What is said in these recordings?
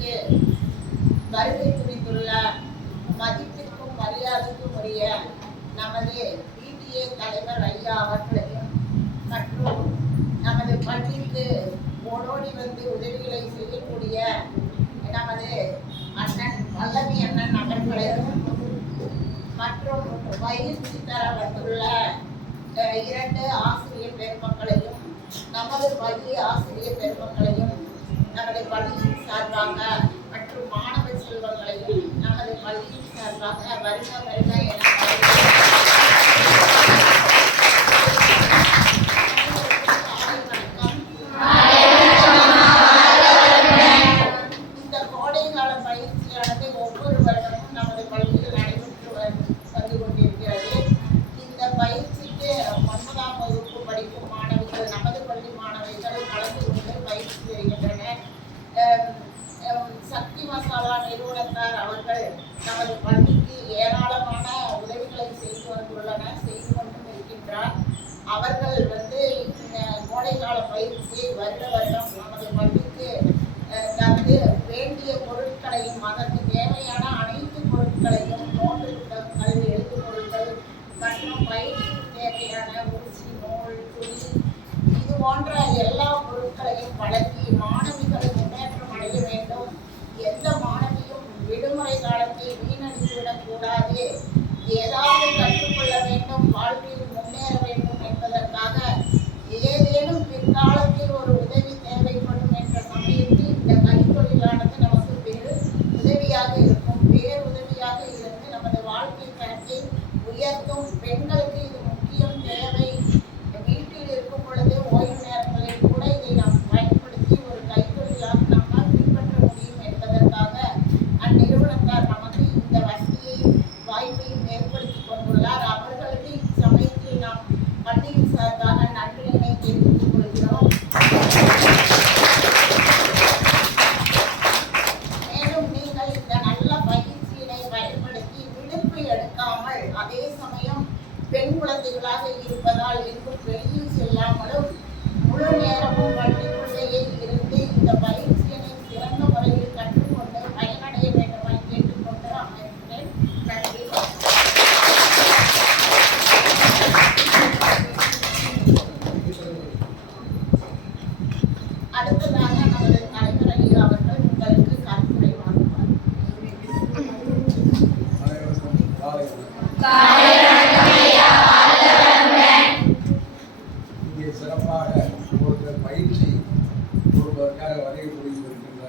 நிகழ்ச்சிக்கு வருகை புரிந்துள்ள மதிப்பிற்கும் மரியாதைக்கும் உரிய நமது PTA தலைவர் ஐயா அவர்களையும் மற்றும் நமது பள்ளிக்கு ஓடோடி வந்து உதவிகளை செய்யக்கூடிய நமது அண்ணன் வல்லவி அண்ணன் அவர்களையும் மற்றும் பயிற்சி தர வந்துள்ள 2 ஆசிரியர் பெருமக்களையும் நமது பள்ளி ஆசிரியர் பெருமக்களையும் நமது பள்ளியின் சார்பாக மற்றும் மாணவ செல்வங்களையும் நமது பள்ளியின் சார்பாக வருக வருக என இந்த கோடைகால பயிற்சியானது ஒவ்வொரு வருடமும் நமது பள்ளியில் நடைபெற்று வந்து கொண்டிருக்கிறது. இந்த பயிற்சிக்கு 9ஆம் வகுப்பு படிக்கும் மாணவிகள் நமது பள்ளி மாணவிகள் கலந்து கொண்டு பயிற்சி பெறுகின்றனர். சக்தி மசாலா நிறுவனத்தார் அவர்கள் நமது பள்ளிக்கு ஏராளமான உதவிகளை செய்து கொண்டும் இருக்கின்றார். அவர்கள் வந்து கோடைகால பயிற்சியை வருடம் நமது பள்ளிக்கு தந்து வேண்டிய பொருட்களையும் அதற்கு தேவையான அனைத்து பொருட்களையும் நோட்டு புத்தகங்கள், எழுத்து பொருட்கள் மற்றும் பயிற்சிக்கு தேவையான ஊசி, நூல், துணி இது போன்ற எல்லா பொருட்களையும் வழங்கி மாணவிகளை முன்னேற்றம் அடைய வேண்டும். எந்த மாணவியும் விடுமுறை காலத்தை வீணடித்துவிடக் கூடாது, ஏதாவது கற்றுக்கொள்ள வேண்டும், வாழ்க்கையில் முன்னேற வேண்டும் என்பதற்காக ஏதேனும் பிற்காலத்தில் ஒரு உதவி தேவைப்படும் என்ற சமயத்தில் இந்த கைத்தொழிலானது நமக்கு உதவியாக இருக்கும். பேருதவியாக இருந்து நமது வாழ்க்கை தரத்தை உயர்த்தும். பெண்களுக்கு இது முக்கியம், தேவை. வீட்டில் இருக்கும் பொழுது ஓய்வு நேரங்களில் கூட இதை நாம் பயன்படுத்தி ஒரு கைத்தொழிலாக நம்மால் பின்பற்ற முடியும் என்பதற்காக அந்நிறுவனத்தார் நமக்கு இந்த வசதியை வாய்ப்பையும் ஏற்படுத்தி கொண்டுள்ளார். அவர்களுக்கு இச்சமயத்தில் நாம் பள்ளியின் சார்பாக நன்றியினை தெரிவித்துக் கொள்கிறோம். மேலும் நீங்கள் இந்த நல்ல பயிற்சியினை பயன்படுத்தி விடுப்பு எடுக்காமல் அதே சமயம் பெண் குழந்தைகளாக இருப்பதால் எங்கும் வெளியில் செல்லாமலும் முழு நேரமும் பள்ளிக்குள்ளேயே இருந்து இந்த பயிற்சியினை சிறந்த முறையில் கற்றுக்கொண்டு பயனடைய வேண்டுமாய் கேட்டுக்கொண்டு அமைகிறேன். நன்றி. அடுத்ததாக நமது தலைவர் ஐயா அவர்கள் உங்களுக்கு கருத்துரை வழங்குவார். இங்கே சிறப்பாக ஒரு பயிற்சி கொடுப்பதற்காக வருகை புரிந்திருக்கின்ற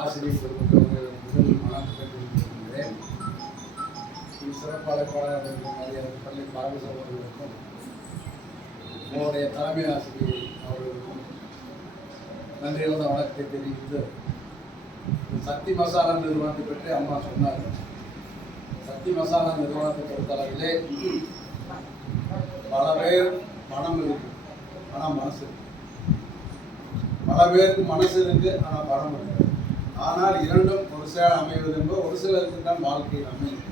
ஆசிரியர் பெருமக்களுக்கு முதல் மனம் பெற்றிருக்கின்றேன். சிறப்பாளர்களாக மரியாதை பள்ளி பாரதிசார் அவர்களுக்கும் உங்களுடைய தலைமை ஆசிரியர் அவர்களுக்கும் நன்றியோட வணக்கத்தை தெரிவித்து, சக்தி மசாலா நிறுவனத்தை பற்றி அம்மா சொன்னார்கள். சக்தி மசாலா நிறுவனத்தை பொறுத்தளவிலே பல பேர் பணம் இருக்கு, ஆனால் மனசு இருக்கு. பல பேருக்கு மனசு இருக்கு, ஆனால் பணம் இருக்கு. ஆனால் இரண்டும் ஒரு சேர அமைவது என்பது ஒரு சிலருக்கு தான் வாழ்க்கையில் அமையும்.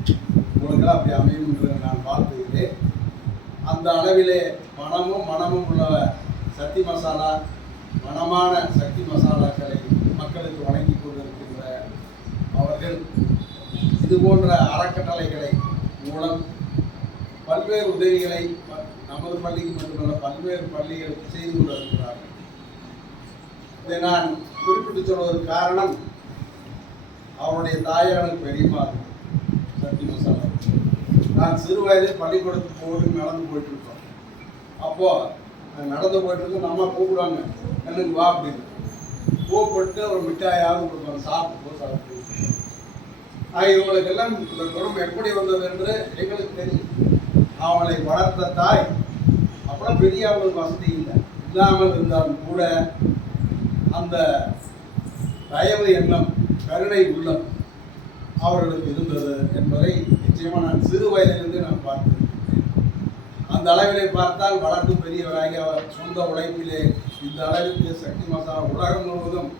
உங்களுக்கெல்லாம் அப்படி அமையும் என்று நான் வாழ்த்துகிறேன். அந்த அளவிலே பணமும் மனமும் உள்ள சக்தி மசாலா, மனமான சக்தி மசாலாக்களை மக்களுக்கு வழங்கி கொண்டிருக்கின்ற அவர்கள் இது போன்ற அறக்கட்டளைகளை மூலம் பல்வேறு உதவிகளை நமது பள்ளிக்கு மட்டுமல்ல பல்வேறு பள்ளிகளுக்கு செய்து கொண்டிருக்கிறார்கள். இதை நான் குறிப்பிட்டு சொல்வதற்கு காரணம், அவருடைய தாயான பெரியம்மா சக்தி மசாலா. நான் சிறு வயதில் பள்ளிக்கூடத்துக்கு போட்டு நடந்து போயிட்டு இருக்கோம். அப்போது நடந்து போயிட்டு இருக்கோம், நம்ம கூப்பிடுவாங்க, எனக்கு வா அப்படின்னு கூப்பிட்டு ஒரு மிட்டாயாவது கொடுப்பாங்க, சாப்பிட்டு இவங்களுக்கெல்லாம் இந்த குடும்பம் எப்படி வந்தது என்று எங்களுக்கு தெரியும். அவங்களை வளர்த்த தாய் அப்புறம் பெரிய அவங்களுக்கு வசதி இல்லாமல் இருந்தாலும் கூட அந்த தயவு எண்ணம், கருணை உள்ளம் அவர்களுக்கு இருந்தது என்பதை நிச்சயமாக நான் சிறு வயதிலிருந்து நான் பார்த்திருக்கிறேன். அந்த அளவிலே பார்த்தால் வளர்ந்து பெரியவராகி அவர் சொந்த உழைப்பிலே இந்த அளவிற்கு சக்தி மசாலா உலகம் முழுவதும்,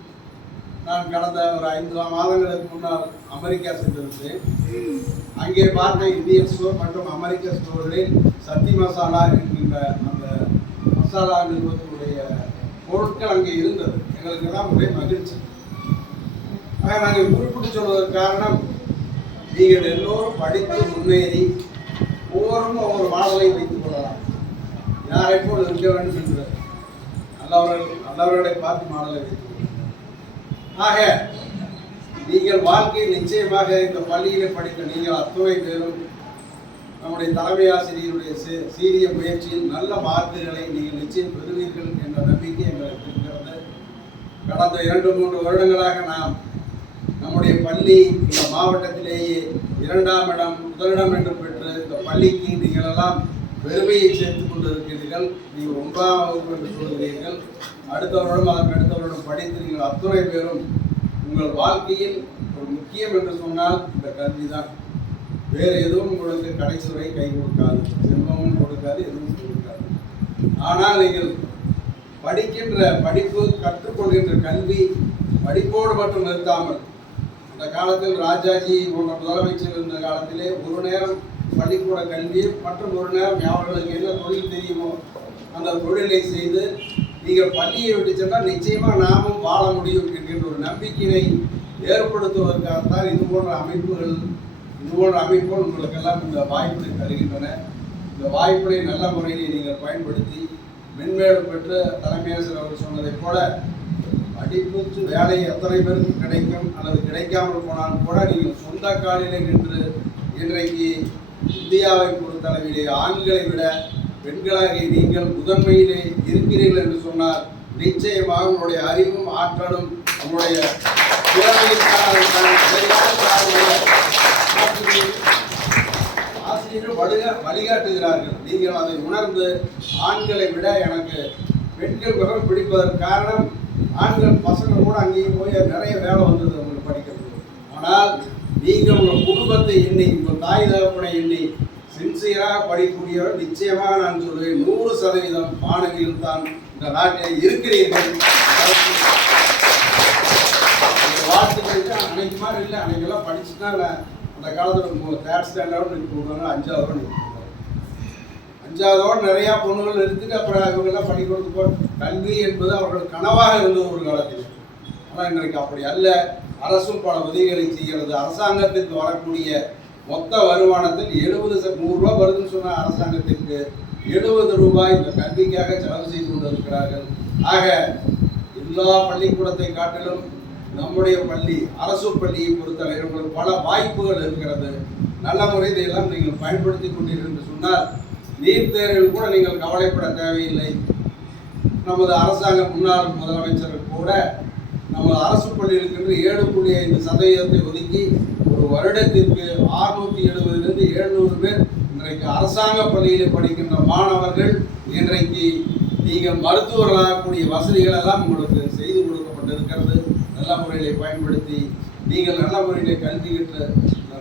நான் கடந்த ஒரு 5 மாதங்களுக்கு முன்னால் அமெரிக்கா சென்றிருந்தேன். அங்கே பார்த்த இந்தியன் ஸ்டோர் மற்றும் அமெரிக்க ஸ்டோர்களில் சக்தி மசாலா என்கின்ற அந்த மசாலா நிறுவனத்தினுடைய பொருட்கள் அங்கே இருந்தது. எங்களுக்கு எல்லாம் ஒரே மகிழ்ச்சி. நாங்கள் குறிப்பிட்டு சொல்வதற்கு காரணம், நீங்கள் எல்லோரும் படித்து முன்னேறி ஒவ்வொருவரும் ஒவ்வொரு மாடலை வைத்துக் கொள்ளலாம். யாரை போல் இருக்க வேண்டும் என்று நல்லவர்களை பார்த்து மாடலை வைத்துக் கொள்ளலாம். ஆக நீங்கள் வாழ்க்கையில் நிச்சயமாக இந்த பள்ளியிலே படித்த நீங்கள் அத்துணை பேரும் நம்முடைய தலைமை ஆசிரியருடைய சீரிய முயற்சியில் நல்ல மார்க்குகளை நீங்கள் நிச்சயம் பெறுவீர்கள் என்ற நம்பிக்கை எங்களுக்கு இருக்கிறது. கடந்த 2-3 வருடங்களாக நாம் நம்முடைய பள்ளி இந்த மாவட்டத்திலேயே 2ஆம் இடம், முதலிடம் என்று பெற்று இந்த பள்ளிக்கு நீங்கள் எல்லாம் பெருமையை சேர்த்துக் கொண்டிருக்கிறீர்கள். நீங்கள் 9ஆம் வகுப்பு என்று சொல்கிறீர்கள். அடுத்த வருடம் அதற்கு அடுத்த வருடம் படித்து நீங்கள் அத்துணை பேரும் உங்கள் வாழ்க்கையில் ஒரு முக்கியம் என்று சொன்னால் இந்த கல்வி தான். வேறு எதுவும் உங்களுக்கு கடைசி வரை கை கொடுக்காது, செல்வமும் கொடுக்காது, எதுவும் கொடுக்காது. ஆனால் நீங்கள் படிக்கின்ற படிப்பு, கற்றுக்கொள்கின்ற கல்வி படிப்போடு மட்டும் நிறுத்தாமல், இந்த காலத்தில் ராஜாஜி போன்ற முதலமைச்சர் இருந்த காலத்திலே ஒரு நேரம் பள்ளிக்கூட கல்வியும் மற்றும் ஒரு நேரம் அவர்களுக்கு என்ன தொழில் தெரியுமோ அந்த தொழிலை செய்து நீங்கள் பள்ளியை விட்டு சென்றால் நிச்சயமாக நாமும் வாழ முடியும் என்கின்ற ஒரு நம்பிக்கையை ஏற்படுத்துவதற்காகத்தான் இது போன்ற அமைப்புகள் உங்களுக்கெல்லாம் இந்த வாய்ப்பினை தருகின்றன. இந்த வாய்ப்பினை நல்ல முறையில் நீங்கள் பயன்படுத்தி மென்மேலும் பெற்று தலைமையாசிரியர் அவர்கள் சொன்னதைப் போல படிப்புக்கு வேலை எத்தனை பேருக்கு கிடைக்கும் அல்லது கிடைக்காமல் போனாலும் கூட நீங்கள் சொந்த காலிலே நின்று இன்றைக்கு இந்தியாவை பொறுத்தளவிலே ஆண்களை விட பெண்களாகிய நீங்கள் முதன்மையிலே இருக்கிறீர்கள் என்று சொன்னால் நிச்சயமாக உங்களுடைய அறிவும் ஆற்றலும் உங்களுடைய ஆசிரியர்கள் வழிகாட்டுகிறார்கள். நீங்கள் அதை உணர்ந்து ஆண்களை விட எனக்கு பெண்கள் மிகவும் பிடிப்பதற்கு காரணம், ஆண்கள் பசங்க கூட அங்கேயும் போய் நிறைய வேலை வந்தது உங்களுக்கு படிக்கிறது. ஆனால் நீங்கள் உங்கள் குடும்பத்தை எண்ணி, உங்கள் தாய் தகப்பனை எண்ணி சின்சியராக படிக்கக்கூடியவர் நிச்சயமாக நான் சொல்வேன் 100% மாணவியில் தான் இந்த நாட்டில் இருக்கிறீர்கள். வாழ்த்துக்கள். அன்னைக்கு மாதிரி இல்லை, அன்னைக்கெல்லாம் படிச்சுட்டா அந்த காலத்தில் 3rd ஸ்டாண்டர்டு நிற்கிறாங்க, 5ஆவது நிற்கிறாங்க. 5ஆவதோடு நிறையா பொண்ணுகள் எடுத்துட்டு அப்புறம் இவங்கெல்லாம் பள்ளி கொடுத்து கல்வி என்பது அவர்கள் கனவாக இருந்தது ஒரு காலத்தில். ஆனால் இன்றைக்கு அப்படி அல்ல. அரசும் பல உதவிகளை செய்கிறது. அரசாங்கத்திற்கு வரக்கூடிய மொத்த வருமானத்தில் 100 ரூபா வருதுன்னு சொன்ன அரசாங்கத்திற்கு 70 ரூபாய் இந்த கல்விக்காக செலவு செய்து கொண்டிருக்கிறார்கள். ஆக எல்லா பள்ளிக்கூடத்தை காட்டிலும் நம்முடைய பள்ளி, அரசு பள்ளியை பொறுத்தவரை உங்களுக்கு பல வாய்ப்புகள் இருக்கிறது. நல்ல முறையில் இதையெல்லாம் நீங்கள் பயன்படுத்தி கொண்டீர்கள் என்று சொன்னால் நீட் தேர்வில் கூட நீங்கள் கவலைப்பட தேவையில்லை. நமது அரசாங்க முன்னாள் முதலமைச்சர்கள் கூட நமது அரசு பள்ளியில் இருக்கின்ற 7.5% ஒதுக்கி ஒரு வருடத்திற்கு 670 700 பேர் இன்றைக்கு அரசாங்க பள்ளியிலே படிக்கின்ற மாணவர்கள் இன்றைக்கு நீங்கள் மருத்துவர்களாகக்கூடிய வசதிகள் எல்லாம் உங்களுக்கு செய்து கொடுக்கப்பட்டிருக்கிறது. நல்ல முறையிலே பயன்படுத்தி நீங்கள் நல்ல முறையிலே கல்வி கற்று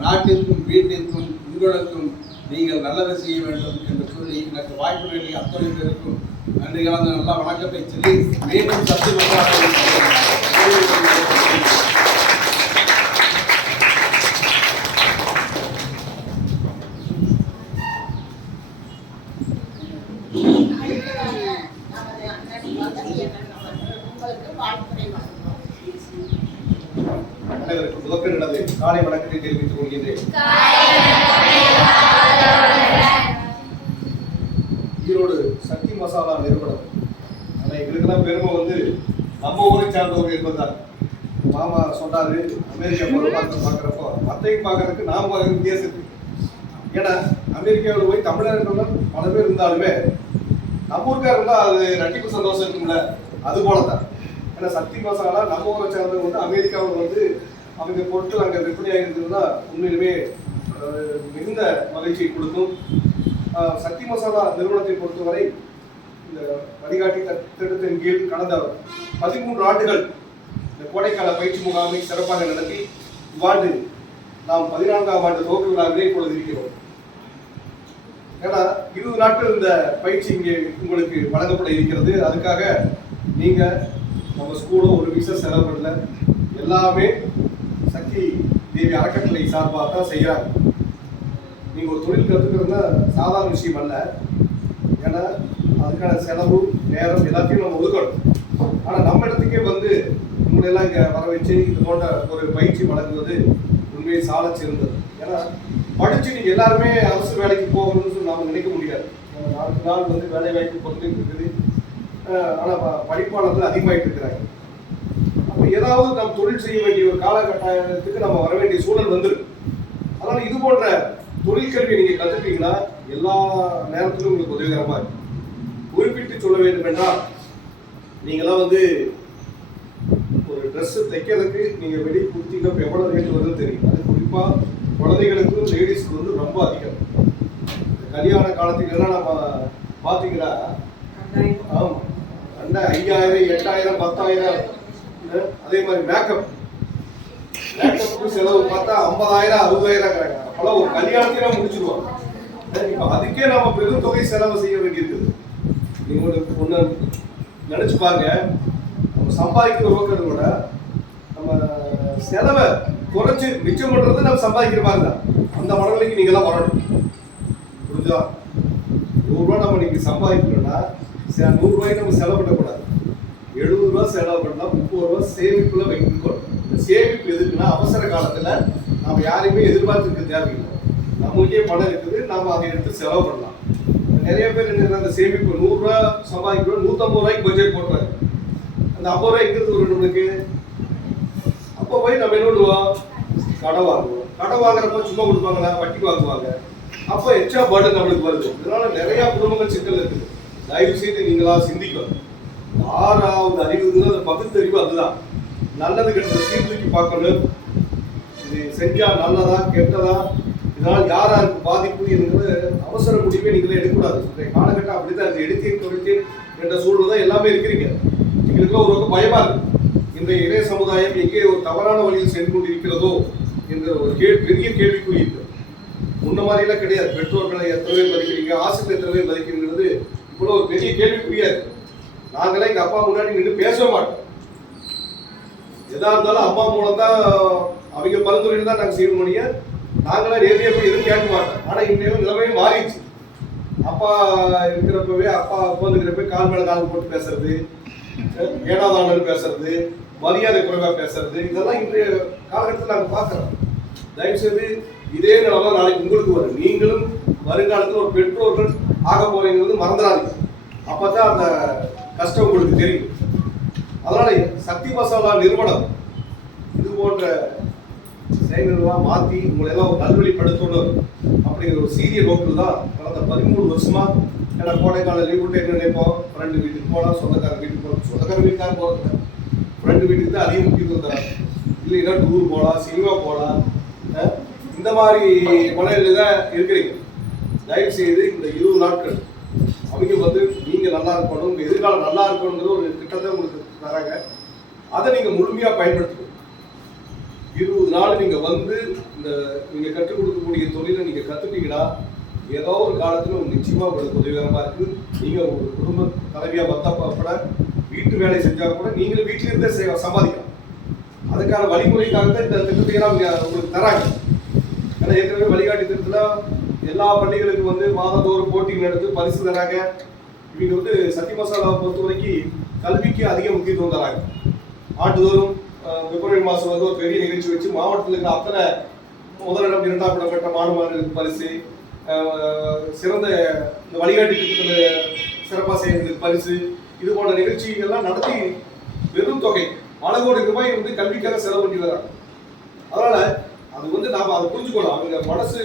நாட்டிற்கும் வீட்டிற்கும் உங்களுக்கும் நீங்கள் நல்லதை செய்ய வேண்டும் என்று சொல்லி எனக்கு வாய்ப்பு நல்கி அத்தனை பேருக்கும் நன்றி கலந்த நல்ல வணக்கத்தை சொல்லி மீண்டும் முதற்கனது காலை வணக்கத்தை தெரிவித்துக் கொள்கின்றேன். ஈரோடு சக்தி மசாலா நிறுவனம், ஆனால் எங்களுக்கெல்லாம் பெருமை வந்து நம்ம ஊரை சார்ந்தவர்கள் என்பதுதான். மாமா சொன்னாரு, அமெரிக்கா பார்க்குறப்போ மத்தையும் பார்க்கறதுக்கு நாம் பார்க்குற வித்தியாசம் இருக்கு. ஏன்னா அமெரிக்காவில் போய் தமிழர்கள் பல பேர் இருந்தாலுமே நம்ம ஊருக்காக இருந்தால் அது ரெட்டிப்பு சந்தோஷம் இருக்கும்ல, அது போல தான். ஏன்னா சக்தி மசாலா நம்ம ஊரை சார்ந்தவங்க வந்து அமெரிக்காவில் வந்து அவங்க பொருட்கள் அங்கே விற்பனையாக இருந்ததுன்னா உண்மையிலுமே மிகுந்த மகிழ்ச்சியை கொடுக்கும். சக்தி மசாலா நிறுவனத்தை பொறுத்தவரை இந்த வழிகாட்டி திட்டத்தின் கீழ் கடந்த 13 ஆண்டுகள் இந்த கோடைக்கால பயிற்சி முகாமை சிறப்பாக நடத்தி இவ்வாண்டு நாம் 14ஆம் ஆண்டு துவக்க விழாவிலே இப்பொழுது இருக்கிறோம். ஏன்னா 20 நாட்கள் இந்த பயிற்சி இங்கே உங்களுக்கு வழங்கப்பட இருக்கிறது. அதுக்காக நீங்க நம்ம ஸ்கூலும் ஒரு விசா செலவு பண்ணல, எல்லாமே சக்தி தேவி அறக்கட்டளை சார்பாக தான் செய்கிறாங்க. நீங்கள் ஒரு தொழில் கற்றுக்கிறதுனா சாதாரண விஷயம் அல்ல. ஏன்னா அதுக்கான செலவு நேரம் எல்லாத்தையும் நம்ம ஒதுக்கணும். ஆனால் நம்ம இடத்துக்கே வந்து உங்களை எல்லாம் இங்கே வர வச்சு இது போன்ற ஒரு பயிற்சி வழங்குவது உண்மையை சால சிறந்தது. ஏன்னா படித்து நீங்கள் எல்லாருமே அரசு வேலைக்கு போகணும்னு சொல்லி நாம் நினைக்க முடியாது. நாளுக்கு நாள் வந்து வேலை வாய்ப்பு பொறுத்து இருக்குது. ஆனால் படிப்பாளர்கள் அதிகமாகிட்டு இருக்கிறாங்க. அப்போ ஏதாவது நாம் தொழில் செய்ய வேண்டிய ஒரு காலகட்டத்துக்கு நம்ம வர வேண்டிய சூழல் வந்துடும். அதனால் இது போன்ற தொழிற்கல்வியை நீங்கள் கற்றுட்டீங்கன்னா எல்லா நேரத்திலும் உங்களுக்கு உதவிகரமாக இருக்கும். குறிப்பிட்டு சொல்ல வேண்டும் என்றால், நீங்களாம் வந்து ஒரு ட்ரெஸ்ஸு தைக்கிறதுக்கு நீங்கள் வெளியே கொடுத்தீங்கன்னா இப்போ எவ்வளோ ரேட்டு வருதுன்னு தெரியும். அது குறிப்பாக குழந்தைகளுக்கும் லேடிஸ்க்கு வந்து ரொம்ப அதிகம். கல்யாண காலத்துக்கெல்லாம் நம்ம பார்த்தீங்கன்னா ஆமாம் 5000 8000 10000. அதே மாதிரி மேக்கப்புக்கு செலவு பார்த்தா 50000 60000 அப்போல்லாம் ஒரு கல்யாணத்தையே முடிச்சிருவோம். இப்போ அதுக்கே நம்ம பெரும் தொகை செலவு செய்ய வேண்டியிருக்குது. நீங்கள் ஒன்று நினச்சி பாருங்க, நம்ம சம்பாதிக்கிற ஒர்க்கிறத விட நம்ம செலவை குறைச்சி மிச்சம் பண்ணுறது நம்ம சம்பாதிக்கிற மாதிரி தான். அந்த மனநிலைக்கு நீங்களாம் வரணும். புரிஞ்சா? 100 ரூபா நம்ம இன்னைக்கு சம்பாதிக்கணும்னா 100 ரூபாய்க்கு நம்ம செலவு பண்ணக்கூடாது. 70 ரூபா செலவு பண்ணால் 30 ரூபா சேமிப்புல வைக்கணும். இந்த சேமிப்பு எதுக்குன்னா, அவசர காலத்தில் நாம் யாரையுமே எதிர்பார்த்துருக்க தேவையில்லை. நம்மகிட்டே பணம் இருக்குது, நாம் அதை எடுத்து செலவு பண்ணலாம். நிறைய பேர் என்ன அந்த சேமிப்பு 100 ரூபா சம்பாதிக்கிறோம் 150 ரூபாய்க்கு பட்ஜெட் போட்டுறாங்க. அந்த 50 ரூபாய் எங்கிறது ஒரு நம்மளுக்கு அப்போ போய் நம்ம என்ன பண்ணுவோம், கடை வாங்குவோம். கடை வாங்குறப்ப சும்மா கொடுப்பாங்களா, வட்டி வாங்குவாங்க. அப்போ எக்ஸ்ட்ரா பர்டன் நம்மளுக்கு வருது. இதனால நிறைய குடும்பங்கள் சிக்கல் இருக்குது. தயவு செய்து நீங்களா சிந்திக்கணும். 6வது அறிவுங்கிறது அந்த பகுத்தறிவு. அதுதான் நல்லது கெட்டதை சீர்தூக்கி பார்க்கணும். இது செஞ்சா நல்லதா கெட்டதா, இதனால் யாருக்கு பாதிப்பு என்கிற அவசர முடிவை நீங்களே எடுக்கக்கூடாது. காலகட்டம் அப்படிதான் இருக்கு. எடுத்தேன் என்ற சூழல் தான் எல்லாமே இருக்கிறீங்க. எங்களுக்குலாம் ஒரு பக்கம் பயமா இருக்கு. இந்த இளைய சமுதாயம் எங்கே ஒரு தவறான வழியில் சென்று கொண்டு இருக்கிறதோ என்ற ஒரு பெரிய கேள்விக்குறி இருக்கு. முன்ன மாதிரிலாம் கிடையாது. பெற்றோர்களை எத்தனை பேர் மதிக்கிறீங்க, ஆசிரியர் எத்தனை பேர் மதிக்கிறீங்கிறது இவ்வளோ ஒரு பெரிய கேள்விக்குறியா இருக்கு. நாங்களே எங்கள் அப்பா முன்னாடி நின்று பேசவே மாட்டோம். எதா இருந்தாலும் அம்மா மூலம் தான், அவங்க பரிந்துரையில் தான் நாங்கள் செய்ய முடியும். நாங்களாம் நேரடியாக போய் எதுவும் கேட்க மாட்டோம். ஆனால் இன்றைய நிலைமையும் மாறிடுச்சு. அப்பா இருக்கிறப்பவே, அப்பா உட்காந்துக்கிறப்ப கால் மேலே கால் போட்டு பேசுறது, ஏனாதாண்டன்னு பேசுறது, மரியாதை குறைவாக பேசுறது, இதெல்லாம் இன்றைய காலகட்டத்தில் நாங்கள் பார்க்குறோம். தயவுசெய்து இதே நிலைமை நாளைக்கு உங்களுக்கு வரும். நீங்களும் வருங்காலத்தில் ஒரு பெற்றோர்கள் ஆக போறீங்கிறது மறந்துடாதீங்க. அப்போ தான் அந்த கஷ்டம் உங்களுக்கு தெரியும். அதனால சக்தி மசாலா நிறுவனம் இது போன்ற செயல்களெல்லாம் மாற்றி உங்களை எல்லாம் ஒரு நல்வழிப்படுத்தணும் அப்படிங்கிற ஒரு சீரிய நோக்கில் தான் கடந்த 13 வருஷமா ஏன்னா கோடைக்கால லீவ் விட்டு என்ன நினைப்போம், ஃப்ரெண்டு வீட்டுக்கு போகலாம், சொந்தக்கார வீட்டுக்கு போகலாம். சொந்தக்கார வீட்டுக்கார போகிறது ஃப்ரெண்டு வீட்டுக்கு தான் அதிக முக்கியத்துவம் தராங்க. இல்லைன்னா டூர் போகலாம், சினிமா போகலாம், இந்த மாதிரி மனநிலையில் தான் இருக்கிறீங்க. தயவு செய்து இந்த 20 நாட்கள் அவங்க வந்து நீங்கள் நல்லா இருக்கணும், உங்கள் எதிர்காலம் நல்லா இருக்கணுங்கிற ஒரு திட்டத்தை உங்களுக்கு தராங்க. அதை நீங்கள் முழுமையாக பயன்படுத்தணும். 20 நாள் நீங்கள் வந்து இந்த நீங்கள் கற்றுக் கொடுக்கக்கூடிய தொழிலை நீங்கள் கற்றுட்டீங்கன்னா ஏதோ ஒரு காலத்தில் நிச்சயமாக உங்களுக்கு உதவிகரமாக இருக்குது. நீங்கள் உங்கள் குடும்ப தலைவியாக வந்தப்போ கூட வீட்டு வேலை செஞ்சால் கூட நீங்களும் வீட்டிலிருந்தே சம்பாதிக்கலாம். அதுக்கான வழிமுறைக்காக தான் இந்த திட்டத்தையெல்லாம் உங்களுக்கு தராங்க. ஏன்னா ஏற்கனவே வழிகாட்டி திட்டத்தில் எல்லா பள்ளிகளுக்கும் வந்து மாதந்தோறும் போட்டிகள் நடத்து பரிசு தராங்க. இவங்க வந்து சக்தி மசாலாவை பொறுத்த வரைக்கும் கல்விக்கு அதிக முக்கியத்துவம் தராங்க. ஆண்டுதோறும் பிப்ரவரி மாதம் வந்து ஒரு பெரிய நிகழ்ச்சி வச்சு மாவட்டத்தில் இருக்கிற அத்தனை முதலிடம் 2ஆம் இடம் பெற்ற மாணவர்களுக்கு பரிசு, சிறந்த இந்த வழிகாட்டி திட்டத்தில் சிறப்பாக செய்யறதுக்கு பரிசு, இது போன்ற நிகழ்ச்சிகள்லாம் நடத்தி வெறும் தொகை பல கோடி ரூபாய் வந்து கல்விக்காக செலவு பண்ணி வராங்க. அதனால அது வந்து நாம் அதை புரிஞ்சுக்கணும். அவங்க மனசு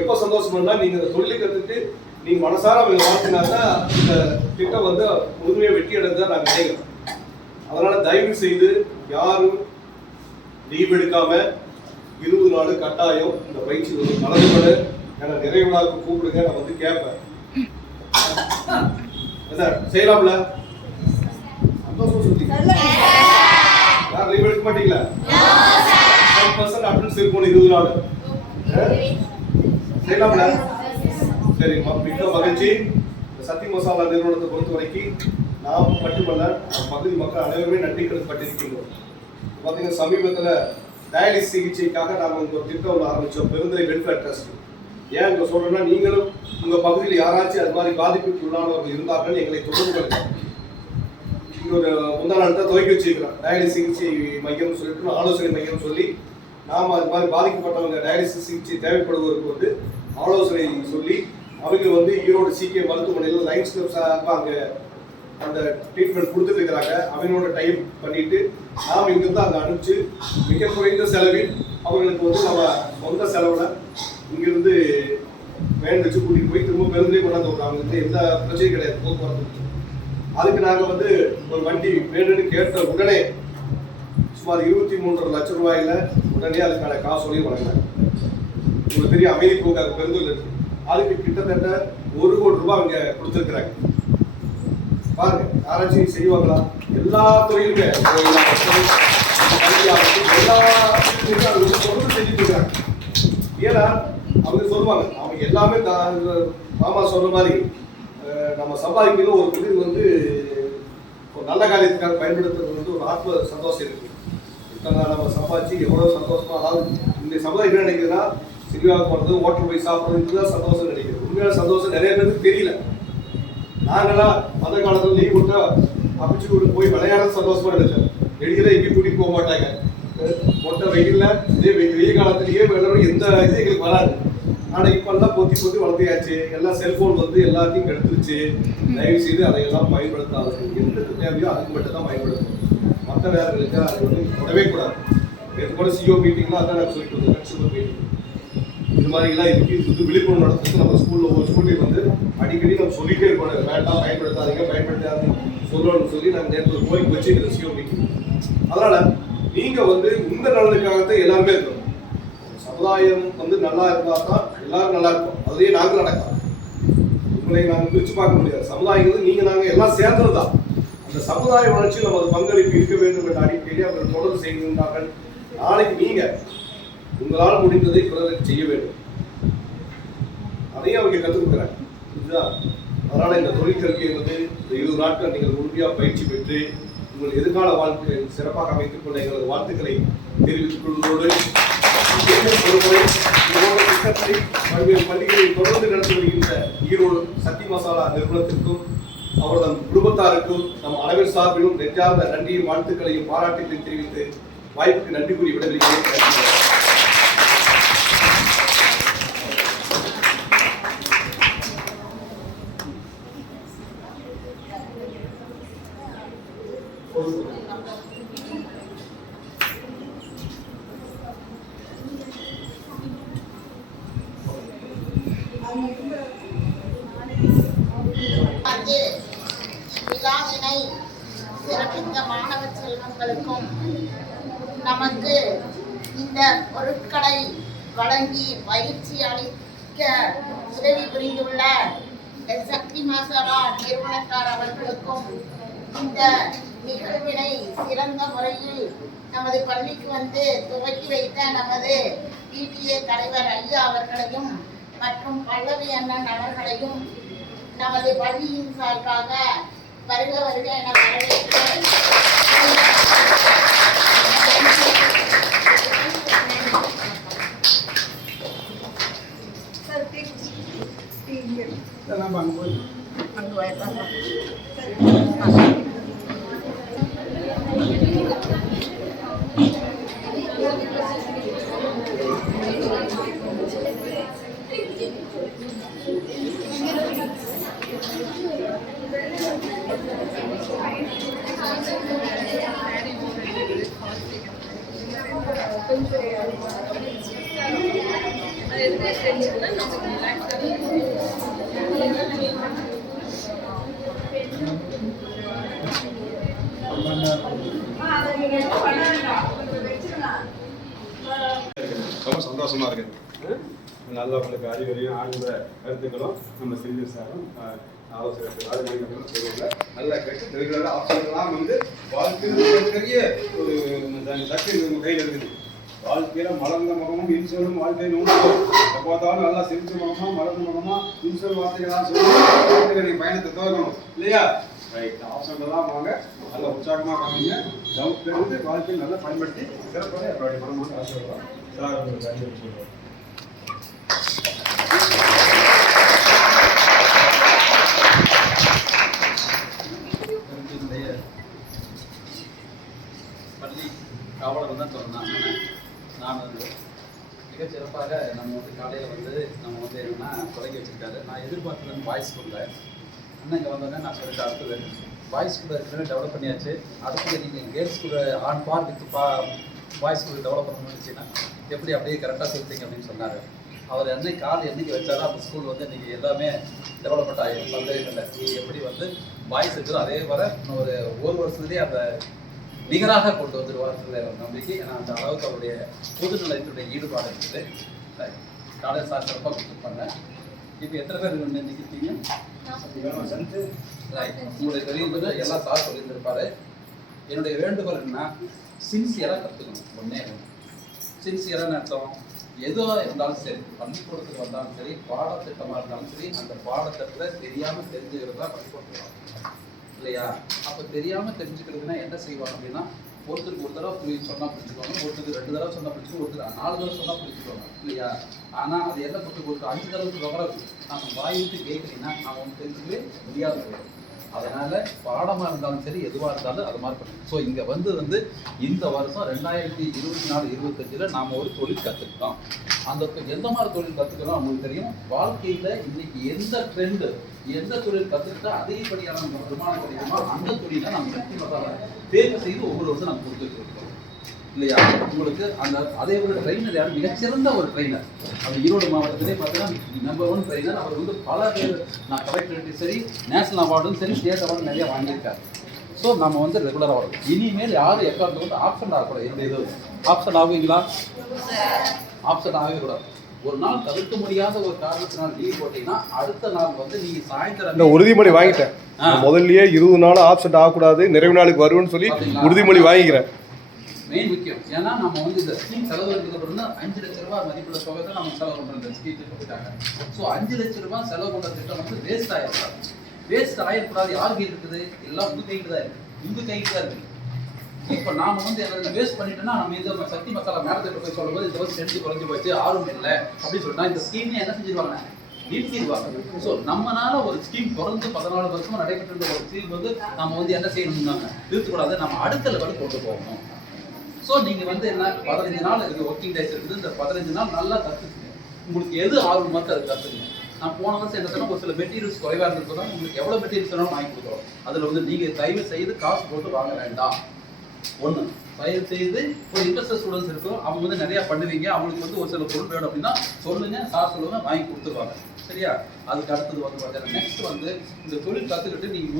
எப்போ சந்தோஷம்னா நீங்கள் இந்த தொழிலை கற்றுட்டு நீங்கள் மனசார அவங்க வாழ்த்தினா தான் இந்த திட்டம் வந்து முழுமையாக வெற்றி அடைந்ததாக நாங்கள் நினைக்கிறோம். அதனால் தயவு செய்து யாரும் லீவ் எடுக்காம 20 நாள் கட்டாயம் இந்த பயிற்சி வந்து கலந்து கொண்டு ஏன்னா நிறைய விழாவுக்கு கூப்பிடுங்க. நான் வந்து கேட்பேன், என்ன செய்யலாம்ல? சந்தோஷம் சொல்லி யாரும் லீவ் எடுக்க மாட்டீங்களா? 100% அட்டெண்டன்ஸ் இருக்கணும் 20 நாள். செய்யலாம்ல? சரி, மிக்க மகிழ்ச்சி. சக்தி மசாலா நிறுவனத்தை பொறுத்த வரைக்கும் நாம் மட்டுமல்ல பகுதி மக்கள் அனைவருமே நன்றி கடன்பட்டிருக்கின்றோம். பார்த்தீங்கன்னா சமீபத்தில் டயாலிசிஸ் சிகிச்சைக்காக நாங்கள் ஒரு திட்டம் ஒன்று ஆரம்பித்தோம், பெருந்துறை வெல்ஃபேர் ட்ரஸ்ட். ஏன் இங்கே சொல்கிறோன்னா, நீங்களும் உங்கள் பகுதியில் யாராச்சும் அது மாதிரி பாதிப்புக்கு உள்ளானவர்கள் இருந்தார்கள் எங்களை தொடர்பு கொள்ளுங்கள். ஒரு முந்தா நாள் தான் துவக்கி வச்சிருக்கிறோம். டயாலிசிஸ் சிகிச்சை மையம் சொல்லிட்டு ஆலோசனை மையம் சொல்லி நாம் அது மாதிரி பாதிக்கப்பட்டவங்க டயாலிசிஸ் சிகிச்சை தேவைப்படுவதற்கு வந்து ஆலோசனை சொல்லி அவங்க வந்து ஈரோடு சிகே மருத்துவமனையில் லைன்ஸ் கிளப் சார்பாக அங்கே அந்த ட்ரீட்மெண்ட் கொடுத்துட்டு இருக்கிறாங்க. அவங்களோட டைப் பண்ணிட்டு நாம் இங்கிருந்து அங்கே அனுப்பிச்சு மிக குறைந்த செலவில் அவங்களுக்கு வந்து நம்ம சொந்த செலவில் இங்கிருந்து வேன் வச்சு கூட்டிகிட்டு போய் திரும்ப பெருந்தே கொண்டாந்து விடுறாங்க. அவங்களுக்கு எந்த பிரச்சனையும் கிடையாது போக்குவரத்து. அதுக்கு நாங்கள் வந்து ஒரு வண்டி வேணும்னு கேட்ட உடனே சுமார் 23.5 லட்சம் ரூபாயில் உடனே அதுக்கான காசோலையும் வழங்கினாங்க. உங்களுக்கு பெரிய அமைதி பூங்கா பெருந்தூர் இருக்கு, அதுக்கு கிட்டத்தட்ட 1 கோடி ரூபாய் அவங்க கொடுத்துருக்குறாங்க. பாருங்க, யாராச்சும் செய்வாங்களா? எல்லா துறையிலுமே எல்லா தொடர்ந்து செஞ்சுட்டு இருக்காங்க. ஏன்னா அவங்க சொல்லுவாங்க, அவங்க எல்லாமே மாமா சொல்ற மாதிரி நம்ம சம்பாதிக்கணும் ஒரு தொழில் வந்து ஒரு நல்ல காரியத்துக்காக பயன்படுத்துறது வந்து ஒரு ஆத்ம சந்தோஷம் இருக்கு. இத்தனை நம்ம சம்பாதிச்சு எவ்வளவு சந்தோஷமா, அதாவது இந்த சமுதாயம் என்ன நினைக்கிறதுனா சினிமாவுக்கு போகிறது, ஹோட்டல் போய் சாப்பிட்றது, இதுதான் சந்தோஷம் நினைக்கிறது. உண்மையான சந்தோஷம் நிறைய பேருக்கு தெரியல. நாங்களாம் அந்த காலத்தில் லீவ் விட்டா அப்பிச்சு கூட்டு போய் விளையாட சந்தோஷமா நினைச்சோம். வெளியில எங்கேயும் கூட்டிட்டு போக மாட்டாங்க. மொட்டை வெயில்ல இதே வெயில் காலத்திலேயே விளையாட எந்த இது எங்களுக்கு வராது. ஆனால் இப்பெல்லாம் பொத்தி பொத்தி வளர்த்தியாச்சு. எல்லாம் செல்போன் வந்து எல்லாத்தையும் கெடுத்துருச்சு. தயவு செய்து அதையெல்லாம் பயன்படுத்தாது. எதுக்கு தேவையோ அதுக்கு மட்டும் தான் பயன்படுத்தணும். மற்ற நேரங்களுக்கு அதை வந்து விடவே கூடாது. இது கூட சிஓ மீட்டிங்லாம் அதான் நான் சொல்லிட்டு இருந்தேன். கன்சூமர் மீட்டிங் இது மாதிரிலாம் இதுக்கு இது விழிப்புணர்வு நடத்துறதுக்கு நம்ம ஸ்கூலில் ஒரு ஸ்கூலுக்கு வந்து அடிக்கடி நம்ம சொல்லிட்டே இருக்கோம். வேண்டாம், பயன்படுத்தாதீங்க, பயன்படுத்தாதீங்க சொல்லணும்னு சொல்லி நாங்கள் நேற்று கோயிலுக்கு வச்சுக்கிறோம் சிஓ மீட்டிங். அதனால் நீங்கள் வந்து இந்த நலனுக்காகத்தான் எல்லாருமே இருக்கணும். சமுதாயம் வந்து நல்லா இருந்தால் தான் எல்லாரும் நல்லா இருக்கும். அதுலேயே நாங்கள் நடக்கலாம். உங்களை நாங்கள் பிரித்து பார்க்க முடியாது. சமுதாயம் நீங்கள் நாங்கள் எல்லாம் சேர்ந்தது தான். அந்த சமுதாய வளர்ச்சி நமது பங்களிப்பு இருக்க வேண்டும் என்ற அடிப்படையில் அவர்கள் தொடர்ந்து செய்கின்றார்கள். நாளைக்கு நீங்கள் உங்களால் முடிந்ததை பிறருக்கு செய்ய வேண்டும். அதையும் அவங்க கற்றுக் கொடுக்குறாங்க. இதுதான். அதனால் இந்த தொழிற்கல்வியை வந்து இந்த 20 நாட்கள் நீங்கள் உறுதியாக பயிற்சி பெற்று உங்கள் எதிர்கால வாழ்க்கை சிறப்பாக அமைத்துக் கொள்ள எங்களது வாழ்த்துக்களை தெரிவித்துக் கொள்வதோடு திட்டத்தை பல்வேறு பள்ளிகளை தொடர்ந்து நடத்தி வருகின்ற ஈரோடு சக்தி மசாலா நிறுவனத்திற்கும் அவரது குடும்பத்தாருக்கும் நம் அளவில் சார்பிலும் நெஞ்சார்ந்த நன்றியும் வாழ்த்துக்களையும் பாராட்டுகளையும் தெரிவித்து வாய்ப்புக்கு நன்றி கூறி விடைபெறுகிறேன். விழாவினை சிறப்பித்த மாணவ செல்வங்களுக்கும் நமக்கு இந்த பொருட்களை வழங்கி பயிற்சி அளிக்க உதவி புரிந்துள்ள சக்தி மசாலா நிறுவனத்தார் அவர்களுக்கும் இந்த நிகழ்வினை சிறந்த முறையில் நமது பள்ளிக்கு வந்து துவக்கி வைத்த நமது PTA தலைவர் ஐயா அவர்களையும் மற்றும் பல்லவி அண்ணன் அவர்களையும் நமது பள்ளியின் சார்பாக வருக வருக என வரவேற்று ரொம்ப சந்தோஷமா இருக்குது. நல்ல உங்களுக்கு அறிவுரையும் ஆழ்ந்த கருத்துக்களும் நம்ம செஞ்சு சாரும் ஆலோசனை சொல்லுவாங்க. நல்ல கேட்டு ரெகுலராக ஆப்ஷன்லாம் வந்து வாழ்க்கையில் பெரிய ஒரு சக்தி உங்கள் கையில் இருக்குது. வாழ்க்கையில மலர்ந்த முகமும் இன்சொல்லும் வாழ்க்கை நோக்கி பார்த்தாலும் நல்லா சிரிச்ச முகமா மலர்ந்த முகமா இன்சொல் வார்த்தைகளாம் சொல்லி பயணத்தை துவங்கணும் இல்லையா? ரைட், ஆப்ஷன்லாம் வாங்க, நல்லா உற்சாகமாக காமிங்க. டவுட் தெரிந்து வாழ்க்கையில் நல்லா பயன்படுத்தி சிறப்பாக அவருடைய மனமான ஆசைப்படுறோம். சார் உங்களுக்கு அறிவுரை சொல்லுவோம். பள்ளி காவலர் தான் சொன்னாங்க. நான் வந்து மிகச்சிறப்பாக நம்ம வந்து காலையில் வந்து நம்ம வந்து என்னென்னா தொடங்கி வச்சுருக்காரு. நான் எதிர்பார்த்தது பாய்ஸ் ஸ்கூலில் அண்ணன் இங்கே வந்தோடனே நான் சொல்லிட்டு அடுத்தது பாய்ஸ் ஸ்கூலில் ஏற்கனவே டெவலப் பண்ணியாச்சு. அடுத்தது நீங்கள் கேர்ள்ஸ் ஸ்கூலில் ஆன் பார் வித் பாய்ஸ் ஸ்கூலில் டெவலப் பண்ணணும்னு வச்சுன்னா எப்படி அப்படியே கரெக்டாக சொல்லிட்டீங்க அப்படின்னு சொன்னார். அவர் என்னைக்கு கால் என்றைக்கு வச்சாலும் அந்த ஸ்கூல் வந்து இன்றைக்கி எல்லாமே டெவலப்மெண்ட் ஆகிடும். சந்தேகம் இல்லை. எப்படி வந்து பாய்ஸ் இருக்குதோ அதே வர இன்னும் ஒரு வருஷத்துலேயே அந்த நிகராக கொண்டு வந்துடுவார்ன்ற நம்பிக்கை. ஏன்னா அந்த அளவுக்கு அவருடைய பொதுநலத்தினுடைய ஈடுபாடு இருக்குது. காலேஜ் சார் சிறப்பாக கொடுத்து பண்ணேன். இப்போ எத்தனை பேர் நினைக்கிறீங்க? உங்களுடைய தெரியும்போது எல்லாம் சார் சொல்லியிருந்திருப்பாரு. என்னுடைய வேண்டுகோள் என்ன, சின்சியராக கற்றுக்கணும். ஒன்றே சின்சியரான அர்த்தம் எதோ இருந்தாலும் சரி, பள்ளிக்கூடத்துக்கு வந்தாலும் சரி, பாடத்திட்டமாக இருந்தாலும் சரி, அந்த பாடத்திட்டத்தில் தெரியாமல் தெரிஞ்சுக்கிறது தான் பள்ளிக்கூடத்துக்கு இல்லையா? அப்போ தெரியாமல் தெரிஞ்சுக்கிறதுனா என்ன செய்வாங்க அப்படின்னா, ஒருத்தருக்கு ஒரு தடவை சொன்னால் பிடிச்சிக்குவாங்க, ஒருத்தருக்கு 2 தடவை சொன்னால் பிடிச்சிக்கும், ஒருத்தருக்கு 4 தடவை சொன்னால் பிடிச்சிக்குவாங்க இல்லையா? ஆனால் அது எல்லாம் ஒரு 5 தடவைக்கு விவரம் நம்ம வாய் விட்டு கேட்குறீங்கன்னா நாம் ஒன்று தெரிஞ்சுக்கவே முடியாது. அதனால் பாடமாக இருந்தாலும் சரி, எதுவாக இருந்தாலும் அது மாதிரி பண்ணணும். ஸோ இங்கே வந்து இந்த வருஷம் 2024-25 நாம் ஒரு தொழில் கற்றுக்கிட்டோம். அந்த எந்த மாதிரி தொழில் கற்றுக்கிறோம் அவங்களுக்கு தெரியும். வாழ்க்கையில் இன்னைக்கு எந்த ட்ரெண்டு, எந்த தொழில் கற்றுக்கிட்டா அதிகப்படியான வருமானம் கிடைக்குமோ அந்த தொழிலை நம்ம சக்தி மசாலா தேர்வு செய்து ஒவ்வொரு வருஷம் நம்ம கொடுத்துட்டு இருக்கோம் இல்லையா? உங்களுக்கு அந்த அதே ஒரு ட்ரெயினர் யாரும் மிகச்சிறந்த ஒரு ட்ரெயினர். அந்த ஈரோடு மாவட்டத்திலே பார்த்தீங்கன்னா நம்பர் 1 ட்ரெயினர். அவர் வந்து பல பேர் நான் கலெக்டரேட்டு சரி, நேஷனல் அவார்டும் சரி, ஸ்டேட் அவார்டும் நிறையா வாங்கியிருக்காரு. ஸோ நம்ம வந்து ரெகுலராக வரும். இனிமேல் யாரும் எக்காரணத்தை வந்து ஆப்சண்ட் ஆகக்கூடாது. என்னுடைய இது ஆப்சண்ட் ஆகுவீங்களா? ஆப்சண்ட் ஆகவே கூடாது. ஒரு நாள் தவிர்க்க முடியாத ஒரு காரணத்தினால் லீவ் போட்டீங்கன்னா அடுத்த நாள் வந்து நீங்கள் சாயந்தரம் உறுதிமொழி வாங்கிட்டேன். முதல்லயே 20 நாள் ஆப்சண்ட் ஆகக்கூடாது, நிறைவு நாளுக்கு வருவேன்னு சொல்லி உறுதிமொழி வாங்கிக்கிறேன். மெயின் முக்கியம். ஏன்னா நம்ம வந்து இந்த ஸ்கீம் செலவு இருக்கிறது 5 லட்ச ரூபாய் மதிப்புள்ள தொகை தான் நம்ம செலவு பண்ணுற இந்த ஸ்கீம் கொடுத்தாங்க. ஸோ 5 லட்ச ரூபாய் செலவு பண்ணுற திட்டம் வந்து வேஸ்ட் ஆகிடக்கூடாது. வேஸ்ட் ஆகிடக்கூடாது. யார் கையில் இருக்குது? எல்லாம் உங்கள் கையில் தான் இருக்குது. உங்கள் கையில் தான் இருக்குது. இப்போ நாம வந்து என்ன வேஸ்ட் பண்ணிட்டோம்னா நம்ம இந்த சக்தி மசாலா மேடத்திட்ட போய் சொல்லும்போது இந்த வருஷம் செஞ்சு குறைஞ்சி போச்சு, ஆர்வம் இல்லை அப்படின்னு சொல்லிட்டா இந்த ஸ்கீமே என்ன செஞ்சிருவாங்க? நிறுத்திடுவாங்க. ஸோ நம்மளால ஒரு ஸ்கீம் தொடர்ந்து 14 வருஷமா நடைபெற்ற ஒரு ஸ்கீம் வந்து நம்ம வந்து என்ன செய்யணும்னாங்க நிறுத்தக்கூடாது. நம்ம அடுத்த லெவலுக்கு கொண்டு போகணும். ஸோ நீங்கள் வந்து என்ன 15 நாள் இருக்குது, ஒர்க்கிங் டேஸ் இருக்குது. இந்த 15 நாள் நல்லா கற்றுக்குங்க. உங்களுக்கு எது ஆர்வமாக இருக்கோ அதை கற்றுக்குங்க. நான் போன வருஷம் என்ன சொன்னால் ஒரு சில மெட்டீரியல்ஸ் குறைவாக இருந்திருக்கோம். உங்களுக்கு எவ்வளோ மெட்டீரியல்ஸ் வேணாலும் வாங்கி கொடுக்குறோம். அதில் வந்து நீங்கள் தயவு செய்து காசு போட்டு வாங்க வேண்டாம். ஒன்று தயவு செய்து ஒரு இன்வெஸ்டர் ஸ்டூடெண்ட்ஸ் இருக்கும், அவங்க வந்து நிறையா பண்ணுவீங்க. அவங்களுக்கு வந்து ஒரு சில பொருள் வேணும் அப்படின்னா சொல்லுங்கள், சார் சொல்லுவாங்க, வாங்கி கொடுத்துருவாங்க. சரியா? அதுக்கு அடுத்தது வந்து பார்த்தீங்கன்னா நெக்ஸ்ட் வந்து இந்த தொழில் கற்றுக்கிட்டு நீங்கள்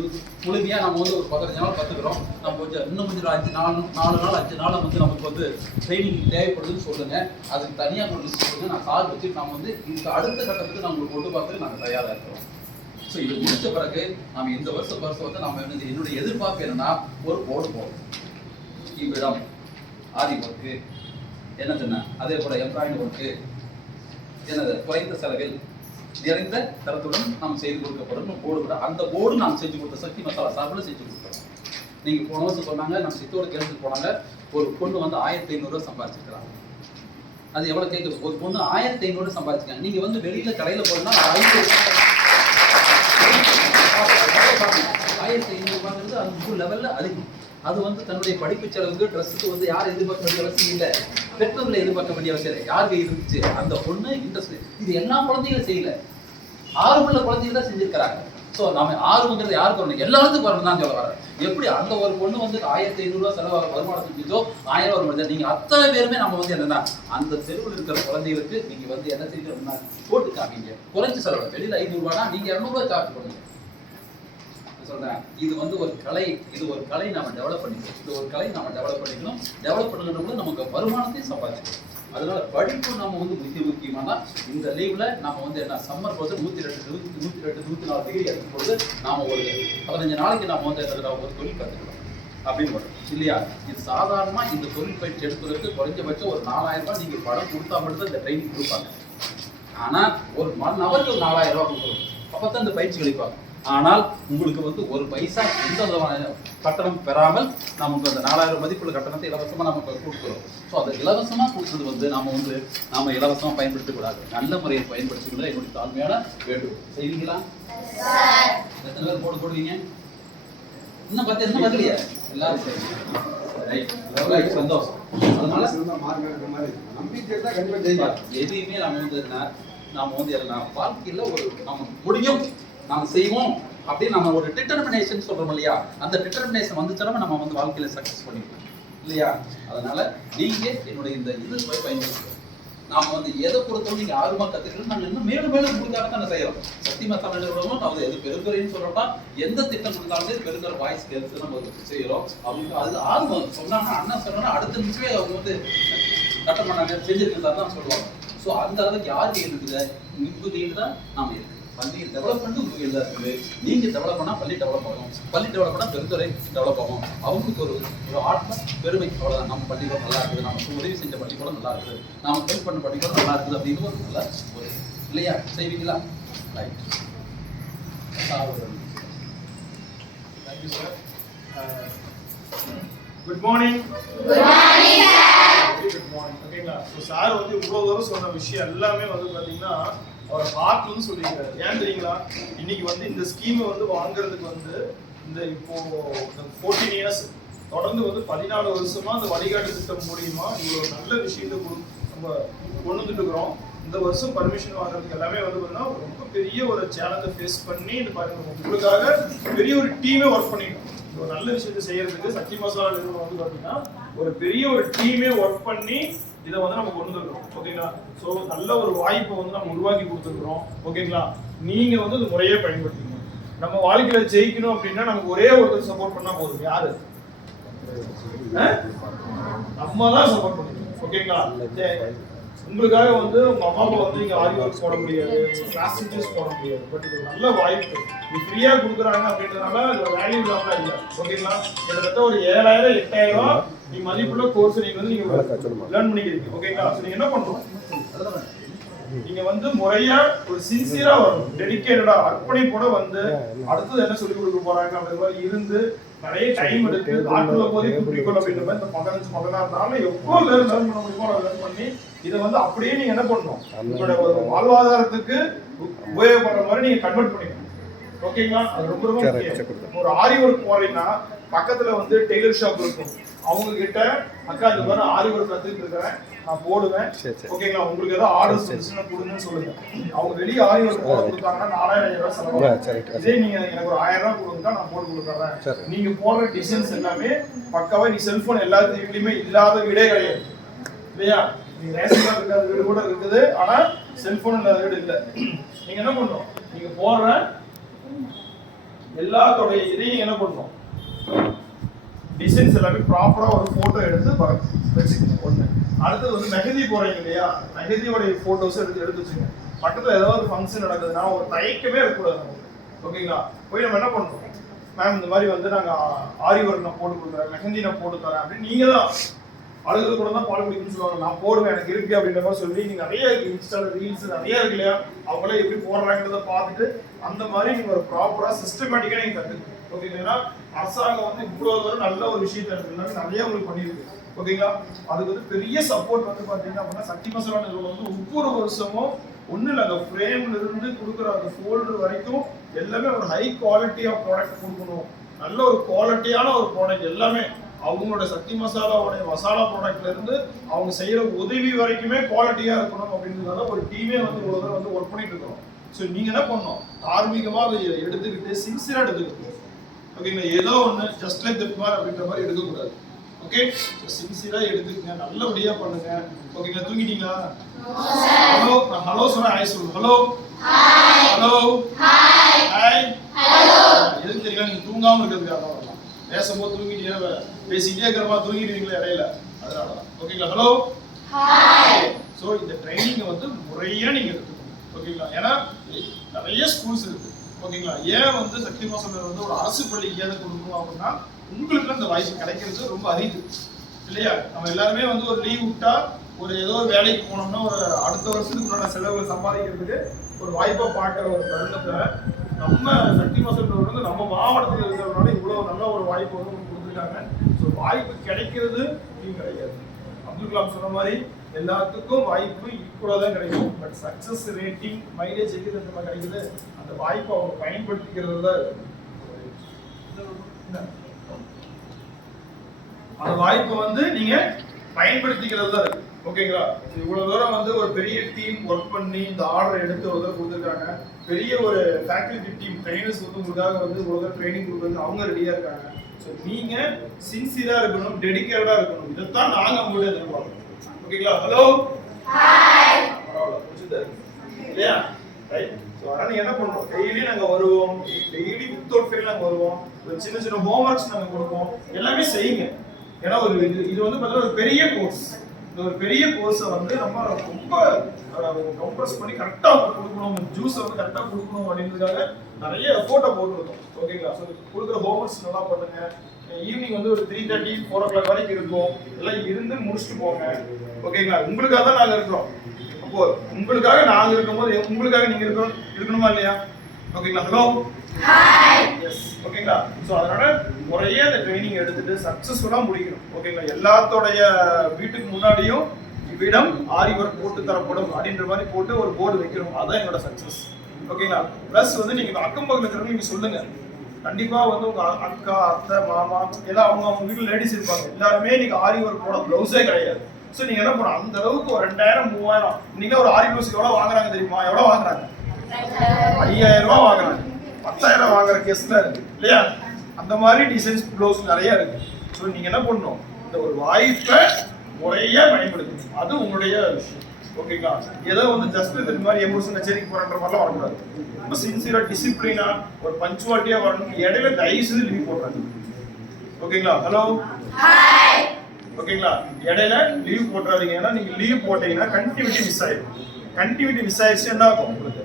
முழுமையாக நம்ம வந்து ஒரு 15 நாள் கற்றுக்குறோம். நம்ம கொஞ்சம் இன்னும் கொஞ்சம் 4 நாள் 5 நாள் வந்து நமக்கு வந்து ட்ரைனிங் தேவைப்படுதுன்னு சொல்லுங்கள். அதுக்கு தனியாக ஒரு லிஸ்ட் சொல்லுங்கள். நான் சார் வச்சு நம்ம வந்து இந்த அடுத்த கட்டத்துக்கு நான் உங்களுக்கு கொண்டு பார்த்து நாங்கள் தயாராக இருக்கிறோம். ஸோ இது முடிச்ச பிறகு நம்ம இந்த வருஷம் வந்து நம்ம என்னுடைய எதிர்பார்ப்பு என்னன்னா ஒரு போர்டு போடும். இவ்விடம் ஆதி ஒர்க்கு என்னதுன்னா அதே போல எம்ப்ராய்டரி ஒர்க்கு என்னது குறைந்த செலவில் நிறைந்த தரத்துடன் நாம் செய்து கொடுக்கப்படும் போர்டு கூட. அந்த போர்டு நாம் செஞ்சு கொடுத்த சக்தி மசாலா சாப்பிட செஞ்சு கொடுத்தோம். நீங்கள் போன வருஷம் சொன்னாங்க, நம்ம சித்தோட கேள்விக்கு போனாங்க, ஒரு பொண்ணு வந்து 1500 ரூபா சம்பாதிச்சிருக்கிறாங்க. அது எவ்வளோ கேட்குது? ஒரு பொண்ணு 1500 சம்பாதிச்சிருக்காங்க. நீங்கள் வந்து வெளியில் கடையில் போனா 1500 ரூபாங்கிறது அது 3 லெவலில் அதிகம். அது வந்து தன்னுடைய படிப்பு செலவுக்கு ட்ரெஸ்ஸுக்கு வந்து யார் எதிர்பார்க்க வேண்டிய அவசியம் இல்லை, பெற்றோர்களை எதிர்பார்க்க வேண்டிய அவசியம் இல்லை. யாருக்கு இருந்துச்சு அந்த பொண்ணு இன்ட்ரெஸ்ட். இது எல்லா குழந்தைகளும் செய்யல, ஆர்வமுள்ள குழந்தைகள் தான் செஞ்சிருக்கிறாங்க. ஸோ நம்ம ஆர்வங்கிறது யாருக்கு வரணும்? எல்லாத்துக்கும் வரணும் தான் சொல்ல வரேன். எப்படி அந்த ஒரு பொண்ணு வந்து 1500 ரூபா செலவாக வருமானம் செஞ்சோ 1000 வருமானம், நீங்கள் அத்தனை பேருமே நம்ம வந்து என்னன்னா அந்த தெருவில் இருக்கிற குழந்தைகளுக்கு நீங்கள் வந்து என்ன செய்யணும்னா போட்டு காமிங்க. குறைஞ்ச செலவு வெளியில் 500 ரூபானா நீங்கள் 200 ரூபா சார்ஜ் பண்ணுங்க. சொல்றேன், இது வந்து ஒரு கலை. இது ஒரு கலை நாம டெவலப் பண்ணிக்கணும். இது ஒரு கலை நாம டெவலப் பண்ணிக்கணும். டெவலப் பண்ணுறது நமக்கு வருமானத்தையும் சம்பாதிக்கணும். அதனால படிப்பு நம்ம வந்து முக்கியமான இந்த லீவ்ல நம்ம வந்து என்ன சம்மர் போது 102-104 டிகிரி எடுக்கும் பொழுது நாம ஒரு 15 நாளைக்கு நம்ம வந்து ஒரு தொழில் கற்றுக்கணும் அப்படின்னு வரும் இல்லையா? இது சாதாரணமா இந்த தொழில் பயிற்சி எடுப்பதற்கு குறைஞ்சபட்சம் ஒரு 4000 ரூபாய் நீங்க பணம் கொடுத்தா மட்டும் இந்த ட்ரைனிங் கொடுப்பாங்க. ஆனா ஒரு மணி நவருக்கு 4000 ரூபாய் கொடுக்கணும். அப்பதான் இந்த பயிற்சி கழிப்பாங்க. ஆனால் உங்களுக்கு வந்து ஒரு பைசா எந்த விதமான கட்டணம் பெறாமல் நமக்கு அந்த 4000 மதிப்புள்ள கட்டணத்தை இலவசமாக நமக்கு கொடுக்குறோம். ஸோ அதை இலவசமாக கொடுத்தது வந்து நாம இலவசமாக பயன்படுத்தக்கூடாது, நல்ல முறையை பயன்படுத்திக்கூடாது. என்னுடைய தாழ்மையான வேண்டுகோள். செய்வீங்களா? எத்தனை பேர் போடுவீங்க? இன்னும் பார்த்து என்ன வரலையா? எல்லாரும் சரி. ரைட் சந்தோஷம். அதனால மார்க் எடுக்கிற மாதிரி நம்பிக்கை தான் கண்டிப்பா ஜெயிக்கலாம். எதையுமே நாம வந்து வாழ்க்கையில ஒரு நம்ம முடியும், நாம செய்வோம் அப்படின்னு நம்ம ஒரு டிட்டர்மினேஷன் சொல்றோம் இல்லையா, அந்த டிட்டர்மினேஷன் வந்துச்சுன்னா நம்ம வந்து வாழ்க்கையில சக்சஸ் பண்ணிக்கலாம் இல்லையா. அதனால நீங்க என்னுடைய இந்த இது பயன்படுத்துங்க. நாம வந்து எதை பொறுத்தவரை நீங்க ஆர்வமா கத்துக்கணும், நாங்க இன்னும் மேலும் மேலும் கொடுக்காக தான் செய்யறோம். சக்தி மசாலா நிறுவனமும் நம்ம எது பெருந்துறைன்னு சொல்றோம்னா எந்த திட்டம் கொடுத்தாலும் பெருந்துறை வாய்ஸ் கேள்வி நம்ம செய்யறோம். அவங்க அதுல ஆர்வம் சொன்னாங்கன்னா அண்ணா சொன்னா அடுத்த நிமிஷமே அவங்க வந்து கட்ட பண்ணாங்க செஞ்சிருக்க சார் தான் சொல்லுவாங்க. ஸோ அந்த அளவுக்கு யாருக்கு இருக்குது நிம்மதியில் தான் நாம இருக்கு. பள்ளி டெவலப்மெண்ட் உங்களுக்கு எல்லாம் இருக்குது. நீங்க டெவலப் பண்ணா பள்ளி டெவலப் ஆகும், பள்ளி டெவலப் பண்ணா பெருந்துறை டெவலப் ஆகும். அவங்களுக்கு ஒரு ஆத்ம பெருமை. அவ்வளவுதான். நம்ம பள்ளிக்கூடம் நல்லா இருக்குது, நமக்கு உதவி செஞ்ச பள்ளிக்கூடம் நல்லா இருக்குது, நாம ஹெல்ப் பண்ண பள்ளிக்கூடம் நல்லா இருக்குது அப்படின்னு ஒரு நல்ல ஒரு இல்லையா செய்வீங்களா? Right. Thank you sir. Good morning. Good morning. ஓகேங்களா? ஸோ சார் வந்து இவ்வளோ தூரம் சொன்ன விஷயம் எல்லாமே வந்து பார்த்தீங்கன்னா அவர் ஹார்ட்னு சொல்லியிருக்காரு. ஏன் தெரியுங்களா? இன்னைக்கு வந்து இந்த ஸ்கீமை வந்து வாங்குறதுக்கு வந்து இந்த இப்போ 14 இயர்ஸ் தொடர்ந்து வந்து 14 வருஷமா அந்த வழிகாட்டு திட்டம் மூலியமா இவ்வளோ நல்ல விஷயத்தை நம்ம கொண்டு வந்துட்டு இருக்கிறோம். இந்த வருஷம் பர்மிஷன் வாங்குறதுக்கு எல்லாமே வந்து பார்த்தீங்கன்னா ரொம்ப பெரிய ஒரு சேலஞ்சை ஃபேஸ் பண்ணி இந்த பாருங்க உங்களுக்காக பெரிய ஒரு டீமே ஒர்க் பண்ணிட்டோம். ஒரு நல்ல விஷயத்தை செய்யறதுக்கு சக்தி மசாலா நிறுவனம் வந்து பார்த்தீங்கன்னா ஒரு பெரிய ஒரு டீமே ஒர்க் பண்ணி இதை வந்து நம்ம கொண்டு வந்துருக்கோம். ஓகேங்களா? ஸோ நல்ல ஒரு வாய்ப்பை வந்து நம்ம உருவாக்கி கொடுத்துருக்குறோம். ஓகேங்களா? நீங்க வந்து அது முறையே பயன்படுத்திக்கணும். நம்ம வாழ்க்கையில ஜெயிக்கணும் அப்படின்னா நமக்கு ஒரே ஒருத்தர் சப்போர்ட் பண்ணா போதும். யாரு? நம்ம தான் சப்போர்ட் பண்ணிக்கணும். ஓகேங்களா? உங்களுக்காக வந்து உங்க அம்மா அப்பா வந்து நீங்க ஆரி ஒர்க் போட முடியாது, கிளாஸ் டீச்சர்ஸ் போட முடியாது. பட் இது நல்ல வாய்ப்பு. இது ஃப்ரீயா கொடுக்குறாங்க அப்படின்றதுனால இது வேல்யூ இல்லாம இல்லை. ஓகேங்களா? கிட்டத்தட்ட ஒரு 7,000 8,000 நீங்க மதிப்புள்ள கோர்ஸ் நீங்க வந்து நீங்க லேர்ன் பண்ணிக்கிறீங்க. ஓகேங்களா? நீங்க என்ன பண்ணணும்? நீங்க வந்து முறையா ஒரு சின்சியரா வரணும், டெடிகேட்டடா அர்ப்பணிப்போட வந்து அடுத்தது என்ன சொல்லி கொடுக்க போறாங்க அப்படின்ற இருந்து நிறைய டைம் எடுத்து ஆற்றுல போதே குறிக்கோள் அப்படின்ற மாதிரி இந்த 15-16 நாள்ல எவ்வளவு லேர்ன் பண்ண முடியுமோ லேர்ன் பண்ணி இதை வந்து அப்படியே நீங்க என்ன பண்ணணும், உங்களோட வாழ்வாதாரத்துக்கு உபயோகப்படுற மாதிரி நீங்க கன்வெர்ட் பண்ணிக்கணும். ஓகேங்களா? அது ரொம்ப ரொம்ப முக்கியம். ஒரு ஆரி ஒர்க் போறீங்கன்னா பக்கத்துல வந்து டெய்லர் ஷாப் இருக்கும். அவங்க கிட்ட அக்கா இந்த மாதிரி ஆரி ஒர்க் கத்துக்கிட்டு இருக்கிறேன், நான் போடுவேன், ஓகேங்களா, உங்களுக்கு ஏதாவது ஆர்டர்ஸ் இருந்துச்சுன்னா கொடுங்கன்னு சொல்லுங்க. அவங்க வெளியே ஆரி ஒர்க் போட கொடுத்தாங்கன்னா 4,000 ரூபாய் செலவாகும். இதே நீங்க எனக்கு ஒரு 1000 ரூபாய் கொடுங்க, நான் போட்டு கொடுக்குறேன். நீங்க போடுற டிசைன்ஸ் எல்லாமே பக்காவா. நீ செல்போன் எல்லாத்து வீட்லயுமே இல்லாத வீடே கிடையாது இல்லையா? நீங்க ரேஷன் கார்டு இருக்காத வீடு கூட இருக்குது, ஆனா செல்போன் இல்லாத வீடு இல்லை. நீங்க என்ன பண்ணணும்? நீங்க போடுற எல்லாத்தோட இதையும் என்ன பண்ணணும், டிசைன்ஸ் எல்லாமே ப்ராப்பரா ஒரு போட்டோ எடுத்து வச்சுக்கணும். ஒண்ணு. அடுத்தது வந்து மெஹந்தி போறீங்க இல்லையா, மெஹந்தியோட போட்டோஸ் எடுத்து வச்சுங்க. பக்கத்துல ஏதாவது ஒரு ஃபங்க்ஷன் நடக்குதுன்னா ஒரு தயக்கமே இருக்கக்கூடாது நமக்கு. ஓகேங்களா? போய் நம்ம என்ன பண்ணணும், மேம் இந்த மாதிரி வந்து நாங்க ஆரி ஒர்க் நான் போட்டு கொடுக்குறேன், மெஹந்தி நான் போட்டு தரேன் அப்படின்னு நீங்க தான் அழுகிறது கூட தான் பால் குடிக்குன்னு சொல்லுவாங்க. நான் போடுவேன், எனக்கு இருக்கு அப்படின்ற மாதிரி சொல்லி நீங்க நிறைய இருக்கு, இன்ஸ்டால ரீல்ஸ் நிறைய இருக்கு இல்லையா, அவங்களே எப்படி போடுறாங்கிறத பார்த்துட்டு அந்த மாதிரி நீங்க ஒரு ப்ராப்பரா சிஸ்டமேட்டிக்கா நீங்க கத்துக்கணும். ஓகேங்களா? அரசாங்கம் வந்து இவ்வளவு தூரம் நல்ல ஒரு விஷயத்தை நிறைய உங்களுக்கு பண்ணியிருக்கு. ஓகேங்களா? அதுக்கு வந்து பெரிய சப்போர்ட் வந்து பாத்தீங்கன்னா அப்படின்னா சக்தி மசாலா நிறுவனம் வந்து ஒவ்வொரு வருஷமும் ஒண்ணு இல்லை, அந்த ஃப்ரேம்ல இருந்து கொடுக்குற அந்த ஃபோல்டர் வரைக்கும் எல்லாமே ஒரு ஹை குவாலிட்டி ஆஃப் ப்ராடக்ட் கொடுக்கணும். நல்ல ஒரு குவாலிட்டியான ஒரு ப்ராடக்ட் எல்லாமே அவங்களோட சக்தி மசாலாவோடைய மசாலா ப்ராடக்ட்ல இருந்து அவங்க செய்யற உதவி வரைக்குமே குவாலிட்டியா இருக்கணும் அப்படின்றதால ஒரு டீமே வந்து இவ்வளவு தூரம் வந்து ஒர்க் பண்ணிட்டு இருக்கோம். ஸோ நீங்க என்ன பண்ணணும், தார்மீகமா அதை எடுத்துக்கிட்டு சின்சியரா எடுத்துக்கணும். ஓகேங்களா? ஏதோ ஒன்று ஜஸ்ட் லைக் தட் மாதிரி அப்படின்ற மாதிரி எடுக்கக்கூடாது. ஓகே? சின்சியரா எடுத்துக்கங்க, நல்லபடியா பண்ணுங்க. ஓகேங்களா? தூங்கிட்டீங்களா? ஹலோ, நான் ஹலோ சொன்னா ஹாய் சொல்லுங்க. Hello hello hi. எதுக்கு தெரியல, நீங்க தூங்காம இருக்கிறதுக்காக பேசும்போது தூங்கிட்டீங்க, பேசிக்கிட்டே இருக்கிறமா தூங்கிடுவீங்களா இடையில, அதனாலதான். ஓகேங்களா? Hello hi. ஸோ இந்த ட்ரைனிங்கை வந்து முறையா நீங்க எடுத்துக்கணும். ஓகேங்களா? ஏன்னா நிறைய ஸ்கூல்ஸ் இருக்கு. ஓகேங்களா? ஏன் வந்து சக்தி மசாலா வந்து ஒரு அரசு பள்ளிக்கு ஏதாவது கொடுக்கணும் அப்படின்னா உங்களுக்கு அந்த வாய்ப்பு கிடைக்கிறது ரொம்ப அரிது இல்லையா? நம்ம எல்லாருமே வந்து ஒரு லீவ் விட்டா ஒரு ஏதோ ஒரு வேலைக்கு போனோம்னா ஒரு அடுத்த வருஷத்துக்கு முன்னாடி செலவுகளை சம்பாதிக்கிறதுக்கு ஒரு வாய்ப்பை பார்க்குற ஒரு தருணத்தை நம்ம சக்தி மசாலா வந்து நம்ம மாவட்டத்தில் இருக்கிறதுனால இவ்வளவு நல்ல ஒரு வாய்ப்பு வந்து உங்களுக்கு கொடுத்துருக்காங்க. ஸோ வாய்ப்பு கிடைக்கிறது நீங்க கிடைக்காது. அப்துல் கலாம் சொன்ன மாதிரி எல்லாத்துக்கும் வாய்ப்பு ஈக்குவலா தான் கிடைக்கும். பட் சக்சஸ் ரேட்டிங் மைலேஜ் எது நம்ம கிடைக்குது, அந்த வாய்ப்பை அவங்க பயன்படுத்திக்கிறது தான். அந்த வாய்ப்பை வந்து நீங்க பயன்படுத்திக்கிறது தான் இருக்கு. ஓகேங்களா? இவ்வளவு தூரம் வந்து ஒரு பெரிய டீம் ஒர்க் பண்ணி இந்த ஆர்டர் எடுத்து ஒரு தடவை கொடுத்துருக்காங்க. பெரிய ஒரு ஃபேக்கல்டி டீம் ட்ரைனர்ஸ் வந்து உங்களுக்காக வந்து ஒரு தடவை ட்ரைனிங் கொடுக்குறது அவங்க ரெடியா இருக்காங்க. ஸோ நீங்க சின்சியரா இருக்கணும், டெடிகேட்டடா இருக்கணும். இதைத்தான் நாங்க உங்கள்கிட்ட எதிர்பார்க்கிறோம். ஓகேங்களா? ஹலோ, இல்லையா? ரைட். ஸோ அதனால என்ன பண்றோம், டெய்லி நாங்க வருவோம், டெய்லி வித்தவுட் ஃபெயில் நாங்க வருவோம், ஒரு சின்ன சின்ன ஹோம்ஒர்க்ஸ் நாங்க கொடுப்போம், எல்லாமே செய்யுங்க. ஏன்னா ஒரு இது வந்து பார்த்தீங்கன்னா ஒரு பெரிய கோர்ஸ். இந்த ஒரு பெரிய கோர்ஸை வந்து நம்ம ரொம்ப கம்ப்ரஸ் பண்ணி கரெக்டாக அவங்க கொடுக்கணும், ஜூஸை வந்து கரெக்டாக கொடுக்கணும் அப்படின்றதுக்காக நிறைய எஃபோர்ட்டை போட்டுருக்கோம். ஓகேங்களா? ஸோ கொடுக்குற ஹோம்ஒர்க்ஸ் நல்லா பண்ணுங்க. ஈவினிங் வந்து ஒரு 3:30 4 o'clock வரைக்கும் இருக்கும். எல்லாம் இருந்து முடிச்சுட்டு போங்க. ஓகேங்களா? உங்களுக்காக தான் நாங்கள் இருக்கிறோம். அப்போ உங்களுக்காக நாங்கள் இருக்கும்போது உங்களுக்காக நீங்க இருக்கணுமா இல்லையா? ஓகேங்களா? Hello, S. ஓகேங்களா? ஸோ அதனால முறையே அந்த ட்ரைனிங் எடுத்துட்டு சக்சஸ்ஃபுல்லாக முடிக்கணும். ஓகேங்களா? எல்லாத்தோடைய வீட்டுக்கு முன்னாடியும் இவ்விடம் ஆரி ஒர்க் போட்டு தரப்படும் அப்படின்ற மாதிரி போட்டு ஒரு போர்டு வைக்கணும். அதுதான் என்னோட சக்சஸ். ஓகேங்களா? ப்ளஸ் வந்து நீங்க அக்கம் பக்கத்தில் இருக்கிறவங்க நீங்க சொல்லுங்க. கண்டிப்பா வந்து உங்க அக்கா, அத்தை, மாமா எல்லாம் அவங்க வீட்டுல லேடிஸ் இருப்பாங்க. எல்லாருமே நீங்க ஆரி ஒர்க் போட ப்ளவுஸே கிடையாது. ஸோ நீங்க என்ன பண்ணணும், அந்த அளவுக்கு ஒரு 2000 3000 நீங்க ஒரு ஆரி ப்ளவுஸ் எவ்வளவு வாங்குறாங்க தெரியுமா? எவ்வளவு வாங்குறாங்க? 5000 ரூபாய் வாங்குறாங்க, 10000 வாங்குற கேஸ்ல இருக்கு இல்லையா? அந்த மாதிரி டிசைன்ஸ் ப்ளவுஸ் நிறைய இருக்கு. ஸோ நீங்க என்ன பண்ணணும், இந்த ஒரு வாய்ப்பை முறையா பயன்படுத்தணும். அது உங்களுடைய விஷயம். ஓகேங்களா? ஏதோ வந்து ஜஸ்ட் இந்த மாதிரி எமோஷன் கச்சேரிக்கு போறன்ற மாதிரிலாம் வரக்கூடாது. ரொம்ப சின்சியரா டிசிப்ளினா ஒரு பஞ்சுவாலிட்டியா வரணும். இடையில தயவு செய்து லீவ் போடுறாங்க. ஓகேங்களா? ஹலோ, ஓகேங்களா? இடையில லீவ் போட்டுறாதீங்க. ஏன்னா நீங்க லீவ் போட்டீங்கன்னா கண்டினியூட்டி மிஸ் ஆயிடும். கண்டினியூட்டி மிஸ் ஆயிடுச்சு என்ன ஆகும், உங்களுக்கு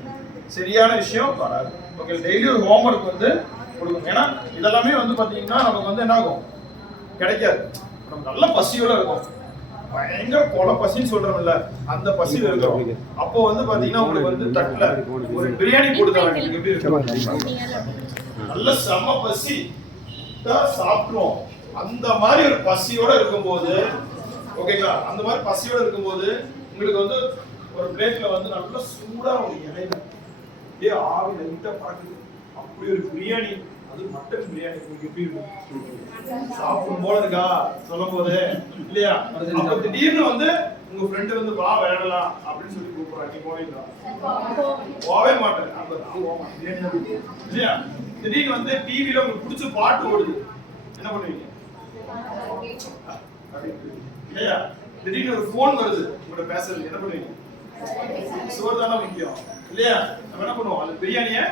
சரியான விஷயம் வராது. ஓகே, டெய்லி ஒரு ஹோம்ஒர்க் வந்து கொடுக்கணும். ஏன்னா இதெல்லாமே வந்து பாத்தீங்கன்னா நமக்கு வந்து என்ன ஆகும், கிடைக்காது. நம்ம நல்ல பசியோட இருக்கும், பயங்கர கொலை பசின்னு சொல்றோம்ல, அந்த பசியில இருக்கிறோம். அப்போ வந்து பாத்தீங்கன்னா உங்களுக்கு வந்து தட்டுல ஒரு பிரியாணி கொடுத்தாங்க, எப்படி இருக்கு, நல்ல செம்ம பசி சாப்பிடுவோம். அந்த மாதிரி ஒரு பசியோட இருக்கும்போது, ஓகேங்களா, அந்த மாதிரி பசியோட இருக்கும்போது உங்களுக்கு வந்து ஒரு பிளேட்ல வந்து நல்ல சூடா ஒரு இலையில அப்படியே ஆவி லைட்டா பறக்குது, அப்படி ஒரு பிரியாணி, அது மட்டன் பிரியாணி, உங்களுக்கு எப்படி இருக்கும், சாப்பிடும் போல இருக்கா சொல்லும் போது இல்லையா? அப்ப திடீர்னு வந்து உங்க ஃப்ரெண்டு வந்து வா விளையாடலாம் அப்படின்னு சொல்லி கூப்பிடுறாங்க, நீ போனீங்களா? போவே மாட்டேன். பிரியாணி இல்லையா? திடீர்னு வந்து டிவில உங்களுக்கு பிடிச்ச பாட்டு ஓடுது, என்ன பண்ணுவீங்க இல்லையா? திடீர்னு ஒரு போன் வருது உங்களோட பேசுறது, என்ன பண்ணுவீங்க? சோறு தானே முக்கியம் இல்லையா? நம்ம என்ன பண்ணுவோம், அந்த பிரியாணியை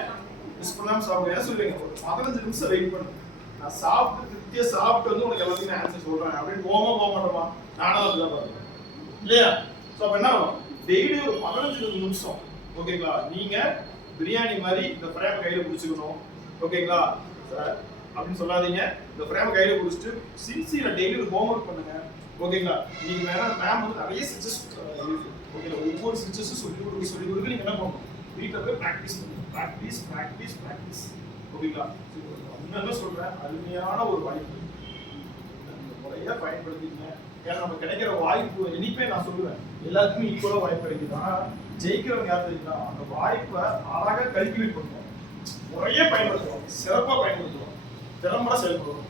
மிஸ் பண்ணாம சாப்பிடுவோம். என்ன சொல்லுவீங்க, ஒரு 15 நிமிஷம் வெயிட் பண்ணு, நான் சாப்பிட்டு திருப்தியா சாப்பிட்டு வந்து உனக்கு எல்லாத்தையும் ஆன்சர் சொல்றேன் அப்படின்னு போக மாட்டோமா? நானும் அதுதான் பாருங்க இல்லையா? ஸோ அப்ப என்ன ஆகும், டெய்லி ஒரு 15 நிமிஷம் ஓகேங்களா, நீங்க பிரியாணி மாதிரி இந்த ஃப்ரேம் கையில பிடிச்சிக்கணும். ஓகேங்களா சார் அப்படின்னு சொல்லாதீங்க, இந்த ஃப்ரேம் கையில பிடிச்சிட்டு சின்சியரா டெய்லி ஒரு ஹோம்ஒர்க் பண்ணுங்க. ஓகேங்களா? நீங்க வேற மேம் வந்து நிறைய ஸ்டிச்சஸ் இருக்கு. ஓகேங்களா? ஒவ்வொரு ஸ்டிச்சஸும் சொல்லி கொடுக்க நீங்க என்ன பண்ணணும், வீட்டில் போய் ப்ராக்டிஸ் பண்ணுங்க. ப்ராக்டிஸ். ஓகேங்களா? என்ன சொல்றேன், அருமையான ஒரு வாய்ப்பு, முறையா பயன்படுத்திங்க. ஏன்னா நம்ம கிடைக்கிற வாய்ப்பு இனிப்பே நான் சொல்லுவேன், எல்லாத்துக்குமே ஈக்குவலா வாய்ப்பு கிடைக்குது. ஆனா ஜெயிக்கிறவங்க யார் தெரியுங்களா, அந்த வாய்ப்பை அழகா கல்டிவேட் பண்ணுவோம், முறையா பயன்படுத்துவோம், சிறப்பா பயன்படுத்துவோம், திறம்பட செயல்படுவோம்.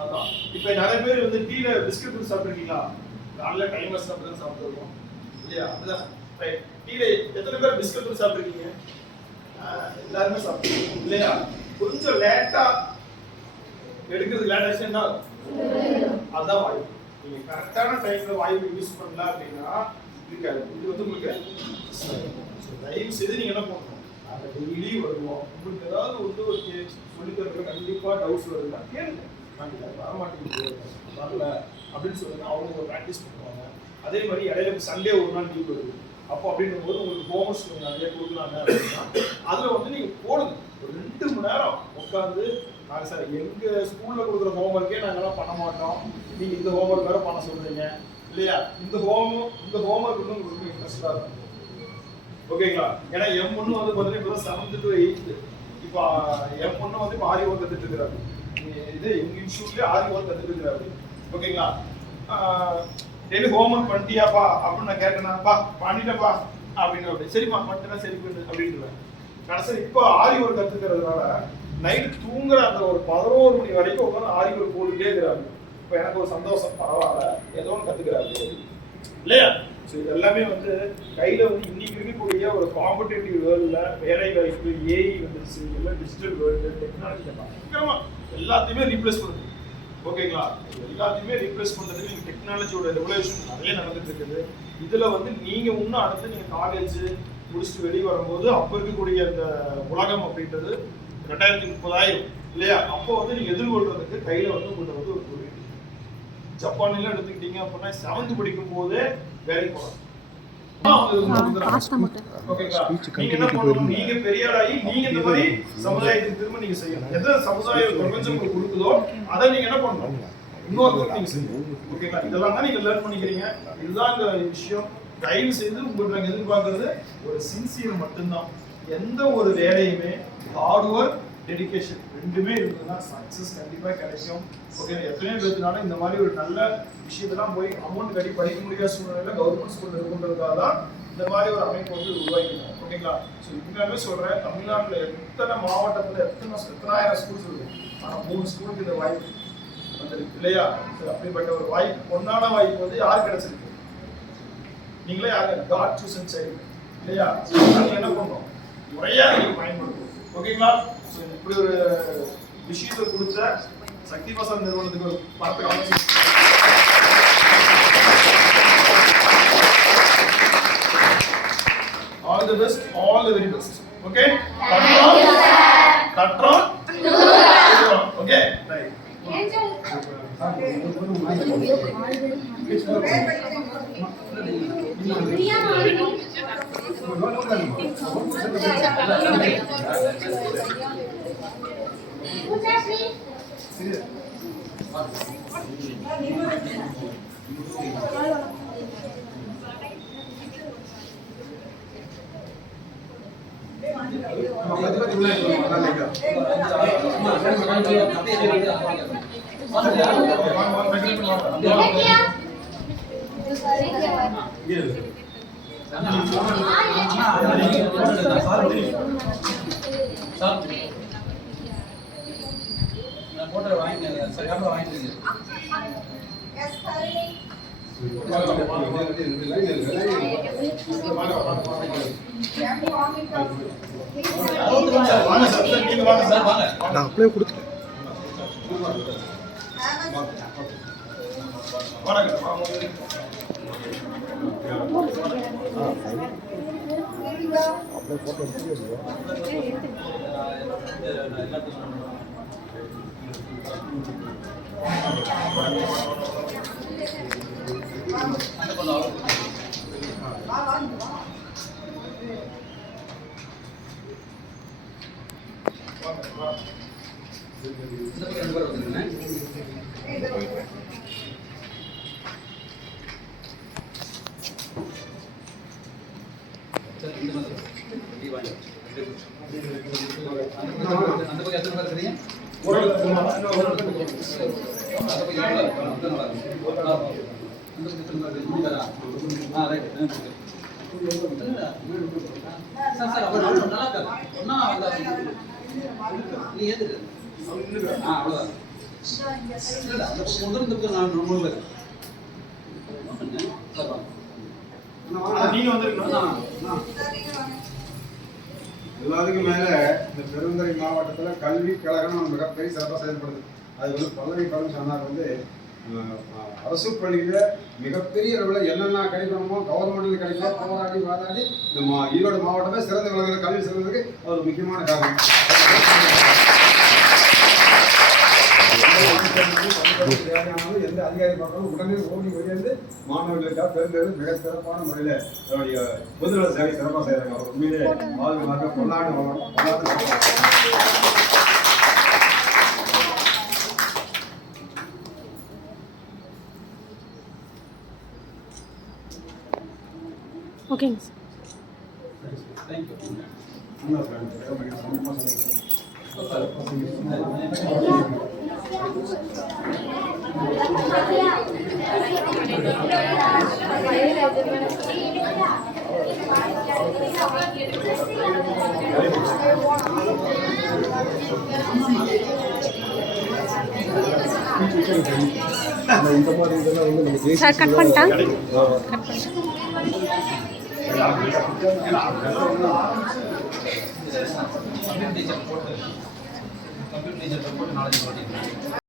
அதுதான். இப்ப நிறைய பேர் வந்து டீல பிஸ்கட் சாப்பிட்டுருக்கீங்களா? காலைல டைமர்ஸ் சாப்பிட்டு சாப்பிட்டுருக்கோம் இல்லையா? அதுதான் டீல எத்தனை பேர் பிஸ்கட் சாப்பிட்டுருக்கீங்க? எல்லாருமே சாப்பிட்டுருக்கோம் இல்லையா? கொஞ்சம் லேட்டா எடுக்கிறதுக்கு லேட் ஆச்சு என்ன, அதுதான் வாய்ப்பு. நீங்க கரெக்டான டைம்ல வாய்ப்பு யூஸ் பண்ணல அப்படின்னா இருக்காது. இது வந்து உங்களுக்கு தயவு செய்து நீங்க என்ன பண்ணணும், அதை டெய்லி வருவோம். உங்களுக்கு ஏதாவது வந்து ஒரு சொல்லி தரப்ப கண்டிப்பா டவுட்ஸ் வருதுன்னா கேளுங்க. வர மாட்டேங்குது வரல அப்படின்னு சொல்லுங்க, அவங்க ப்ராக்டிஸ் பண்ணுவாங்க. அதே மாதிரி இடையில சண்டே ஒரு நாள் லீவ் வருது, அப்போ அப்படின்னும் போது உங்களுக்கு ஹோம்ஒர்க்ஸ் நிறைய கொடுக்குறாங்க அப்படின்னா அதுல வந்து நீங்க போடுங்க. ஒரு 2 மணி நேரம் உட்காந்து, நாங்கள் சார் எங்க ஸ்கூல்ல கொடுக்குற ஹோம்ஒர்க்கே நாங்கெல்லாம் பண்ண மாட்டோம், நீங்க இந்த ஹோம்ஒர்க் வேற பண்ண சொல்றீங்க இல்லையா? இந்த ஹோம்ஒர்க் வந்து உங்களுக்கு இன்ட்ரெஸ்டா இருக்கும். ஓகேங்களா? ஏன்னா M1 வந்து பார்த்தீங்கன்னா இப்போ 7th to 8th, இப்போ M1 வந்து இப்போ ஆரி ஒர்க் கத்துட்டு இருக்கிறாரு. இது எங்க இன்ஸ்டியூட்ல ஆரி ஒர்க் கத்துட்டு இருக்கிறாரு. ஓகேங்களா? டெய்லி ஹோம்ஒர்க் பண்ணிட்டியாப்பா அப்படின்னு நான் கேட்டேனாப்பா, பண்ணிட்டப்பா அப்படின்னு, சரிப்பா பண்ணிட்டேன் சரி பண்ணு அப்படின்ட்டு. கடைசியில் இப்போ ஆரி ஒர்க் கத்துக்கிறதுனால நைட் தூங்குற அந்த ஒரு 11 மணி வரைக்கும் உட்காந்து ஆரி ஒர்க் போட்டுட்டே இருக்கிறாரு. இப்போ எனக்கு ஒரு சந்தோஷம், பரவாயில்ல ஏதோ ஒன்று கற்றுக்கிறாரு இல்லையா? ஸோ இது எல்லாமே வந்து கையில் வந்து இன்னைக்கு இருக்கக்கூடிய ஒரு காம்படேட்டிவ் வேர்ல்டில் வேலை வாய்ப்பு, ஏஐ வந்துருச்சு, எல்லாம் டிஜிட்டல் வேர்ல்டு, டெக்னாலஜி பயங்கரமாக எல்லாத்தையுமே ரீப்ளேஸ் பண்ணுது. ஓகேங்களா? எல்லாத்தையுமே ரீப்ளேஸ் பண்ணுறதுக்கு நீங்கள் டெக்னாலஜியோட ரெவல்யூஷன் நிறைய நடந்துட்டு இருக்குது. இதில் வந்து நீங்கள் இன்னும் அடுத்து நீங்கள் காலேஜ் முடிச்சுட்டு வெளியே வரும்போது அப்போ இருக்கக்கூடிய அந்த உலகம் அப்படின்றது 2030 இல்லையா? அப்போ வந்து நீங்கள் எதிர்கொள்றதுக்கு கையில் வந்து உங்கள்கிட்ட வந்து ஒரு தொழில். ஜப்பான்லாம் எடுத்துக்கிட்டீங்க அப்படின்னா 7th படிக்கும் போதே வேலைக்கு போகலாம். நீங்க என்ன பண்ணணும்? நீங்க பெரிய ஆளாகி நீங்க இந்த மாதிரி சமுதாயத்துக்கு திரும்ப நீங்க செய்யணும். எதை சமுதாயம் பிரபஞ்சம் உங்களுக்கு கொடுக்குதோ அதை நீங்க என்ன பண்ணணும்? இன்னொருத்தருக்கு நீங்க செய்யணும். ஓகேங்களா? இதெல்லாம் தான் நீங்க லேர்ன் பண்ணிக்கிறீங்க. இதுதான் இந்த விஷயம். தயவு செய்து உங்களுக்கு நாங்கள் எதிர்பார்க்கறது ஒரு சின்சியர் மட்டும்தான். எந்த ஒரு வேலையுமே ஹார்ட் ஒர்க், டெடிகேஷன் ரெண்டுமே இருக்குதுன்னா சக்ஸஸ் கண்டிப்பாக கிடைக்கும். ஓகே, எத்தனையோ பேருனால இந்த மாதிரி ஒரு நல்ல விஷயத்தெல்லாம் போய் அமௌண்ட் கட்டி படிக்க முடியாத சூழ்நிலையில் கவர்மெண்ட் ஸ்கூலில் இருக்குன்றதுக்காக தான் இந்த மாதிரி ஒரு அமைப்பு வந்து உருவாக்கிடும். ஓகேங்களா? ஸோ உண்மையாகவே சொல்கிறேன், தமிழ்நாட்டில் எத்தனை மாவட்டத்தில் எத்தனாயிரம் ஸ்கூல்ஸ் இருக்குது, ஆனால் 3 ஸ்கூலுக்கு இந்த வாய்ப்பு வந்துருக்கு இல்லையா? அப்படிப்பட்ட ஒரு வாய்ப்பு, பொன்னான வாய்ப்பு வந்து யார் கிடைச்சிருக்கு? நீங்களே யாரு? காட் சூசன் சைல்டு இல்லையா? நீங்கள் என்ன பண்ணணும்? முறையாக நீங்கள் பயன்படுத்தணும். ஓகேங்களா? ஸோ இப்படி ஒரு விஷயத்தை கொடுத்த சக்தி மசால் நிறுவனத்துக்கு ஒரு பணத்தை அமைச்சு all the best, all the very best. Okay, கற்றோம் ஓகே ரைட். நான் அப்படியே கொடுத்துட்டேன். எல்லாத்துக்கும் மேல இந்த பெருந்துறை மாவட்டத்துல கல்வி கழகம் மிகப்பெரிய சிறப்பாக செயல்படுது. அது வந்து பல்கலைக்கழகம் சொன்னார் வந்து அரசு பள்ளியில மிகப்பெரிய அளவில் என்னென்ன கிடைக்கணுமோ கவர்மெண்ட்ல கிடைக்கும் போராடி வாதாடி இந்த ஈரோடு மாவட்டமே சிறந்த விளங்குற கல்வி சிறந்ததுக்கு அது ஒரு முக்கியமான காரணம். தேவையானது எந்த அதிகாரி பார்க்கணும் உடனே ஓடி வெளியேந்து மாணவர்களுக்காக பெருந்தது மிக சிறப்பான முறையில் அவருடைய பொதுநல சேவை சிறப்பாக செய்கிறாங்க. அவர் உண்மையிலே பாதுகாக்க கொண்டாடு ஓகேங்க சார். தேங்க்யூ. ஆனால் இந்த மாதிரி இதெல்லாம் வந்து நம்ம சார் கட் பண்ணிட்டா கம்ப்யூட்டர் டீச்சர் போட்டு நாலேஜ் பண்ணிக்கலாம்.